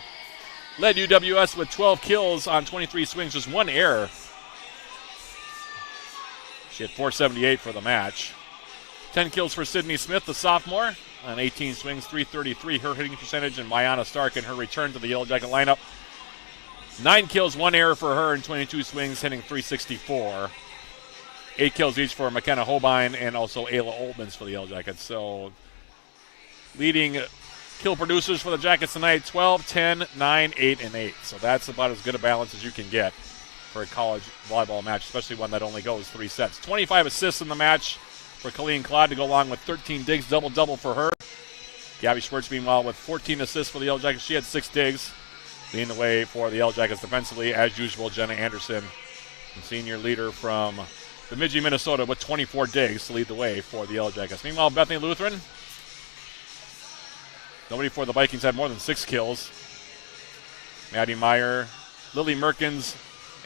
led UWS with 12 kills on 23 swings, just one error. She had 478 for the match. 10 kills for Sydney Smith, the sophomore, on 18 swings, 333 her hitting percentage, and Mayana Stark in her return to the Yellow Jacket lineup. 9 kills, 1 error for her in 22 swings, hitting 364. 8 kills each for McKenna Holbein and also Ayla Oltmans for the Yellow Jackets. So leading kill producers for the Jackets tonight, 12, 10, 9, 8, and 8. So that's about as good a balance as you can get for a college volleyball match, especially one that only goes 3 sets. 25 assists in the match for Colleen Claude to go along with 13 digs, double-double for her. Gabby Schwartz, meanwhile, with 14 assists for the Yellow Jackets. She had 6 digs. Leading the way for the Yellow Jackets defensively, as usual, Jenna Anderson, the senior leader from Bemidji, Minnesota, with 24 digs to lead the way for the Yellow Jackets. Meanwhile, Bethany Lutheran, nobody for the Vikings had more than 6 kills. Maddie Meyer, Lily Merkins,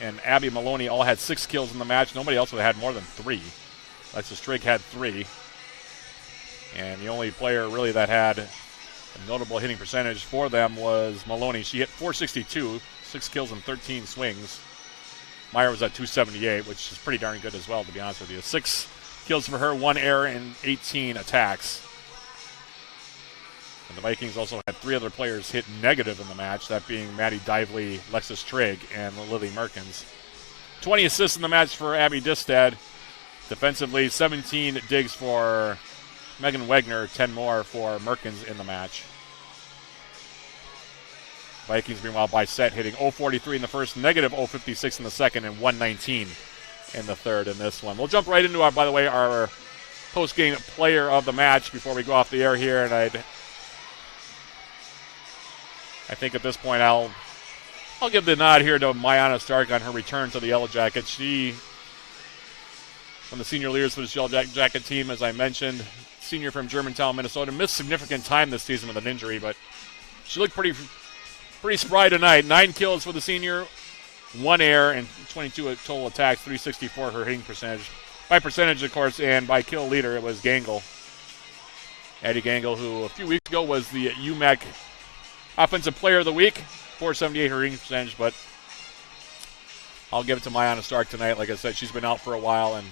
and Abby Maloney all had 6 kills in the match. Nobody else would have had more than 3. Alexis Strigg had 3. And the only player really that had a notable hitting percentage for them was Maloney. She hit 462, 6 kills and 13 swings. Meyer was at 278, which is pretty darn good as well, to be honest with you. 6 kills for her, 1 error, and 18 attacks. And the Vikings also had 3 other players hit negative in the match, that being Maddie Dively, Lexis Trigg, and Lily Merkins. 20 assists in the match for Abby Distad. Defensively, 17 digs for Megan Wegner, 10 more for Merkins in the match. Vikings, meanwhile, by set, hitting 043 in the first, negative 056 in the second, and 119 in the third in this one. We'll jump right into our, by the way, our post-game player of the match before we go off the air here, and I think at this point I'll give the nod here to Mayana Stark on her return to the Yellow Jackets. She, from the senior leaders for this Yellow Jacket team, as I mentioned, senior from Germantown, Minnesota, missed significant time this season with an injury, but she looked pretty spry tonight. 9 kills for the senior, 1 error, and 22 total attacks, 364 her hitting percentage. By percentage, of course, and by kill leader, it was Gangle. Addie Gangle, who a few weeks ago was the UMAC Offensive Player of the Week, 478 her hitting percentage, but I'll give it to Mayana Stark tonight. Like I said, she's been out for a while, and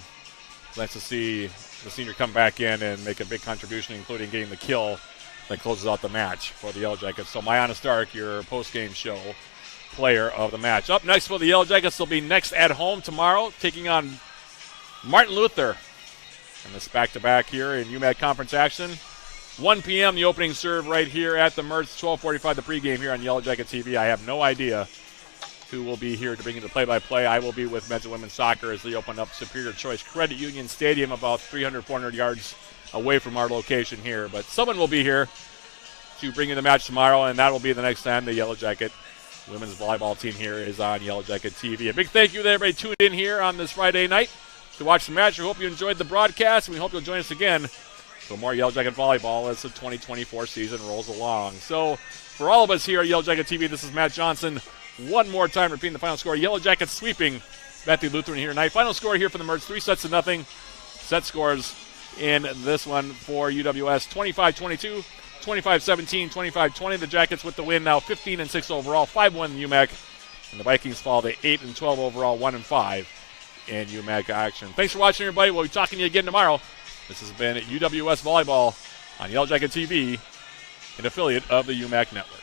nice to see the senior come back in and make a big contribution, including getting the kill that closes out the match for the Yellow Jackets. So Mayana Stark, your post-game show player of the match. Up next for the Yellow Jackets, they'll be next at home tomorrow, taking on Martin Luther. And this back-to-back here in UMAC Conference action. 1 p.m. the opening serve right here at the Mertz. 12:45 the pregame here on Yellow Jacket TV. I have no idea who will be here to bring you the play-by-play. I will be with men's and women's soccer as they open up Superior Choice Credit Union Stadium, about 300, 400 yards away from our location here. But someone will be here to bring you the match tomorrow, and that will be the next time the Yellow Jacket women's volleyball team here is on Yellow Jacket TV. A big thank you to everybody tuned in here on this Friday night to watch the match. We hope you enjoyed the broadcast, and we hope you'll join us again for more Yellow Jacket volleyball as the 2024 season rolls along. So for all of us here at Yellow Jacket TV, this is Matt Johnson. One more time, repeating the final score. Yellow Jackets sweeping Bethany Lutheran here tonight. Final score here for the Mertz, 3-0. Set scores in this one for UWS, 25-22, 25-17, 25-20. The Jackets with the win now, 15-6 overall, 5-1 in UMAC. And the Vikings fall to 8-12 overall, 1-5 in UMAC action. Thanks for watching, everybody. We'll be talking to you again tomorrow. This has been UWS Volleyball on Yellow Jacket TV, an affiliate of the UMAC Network.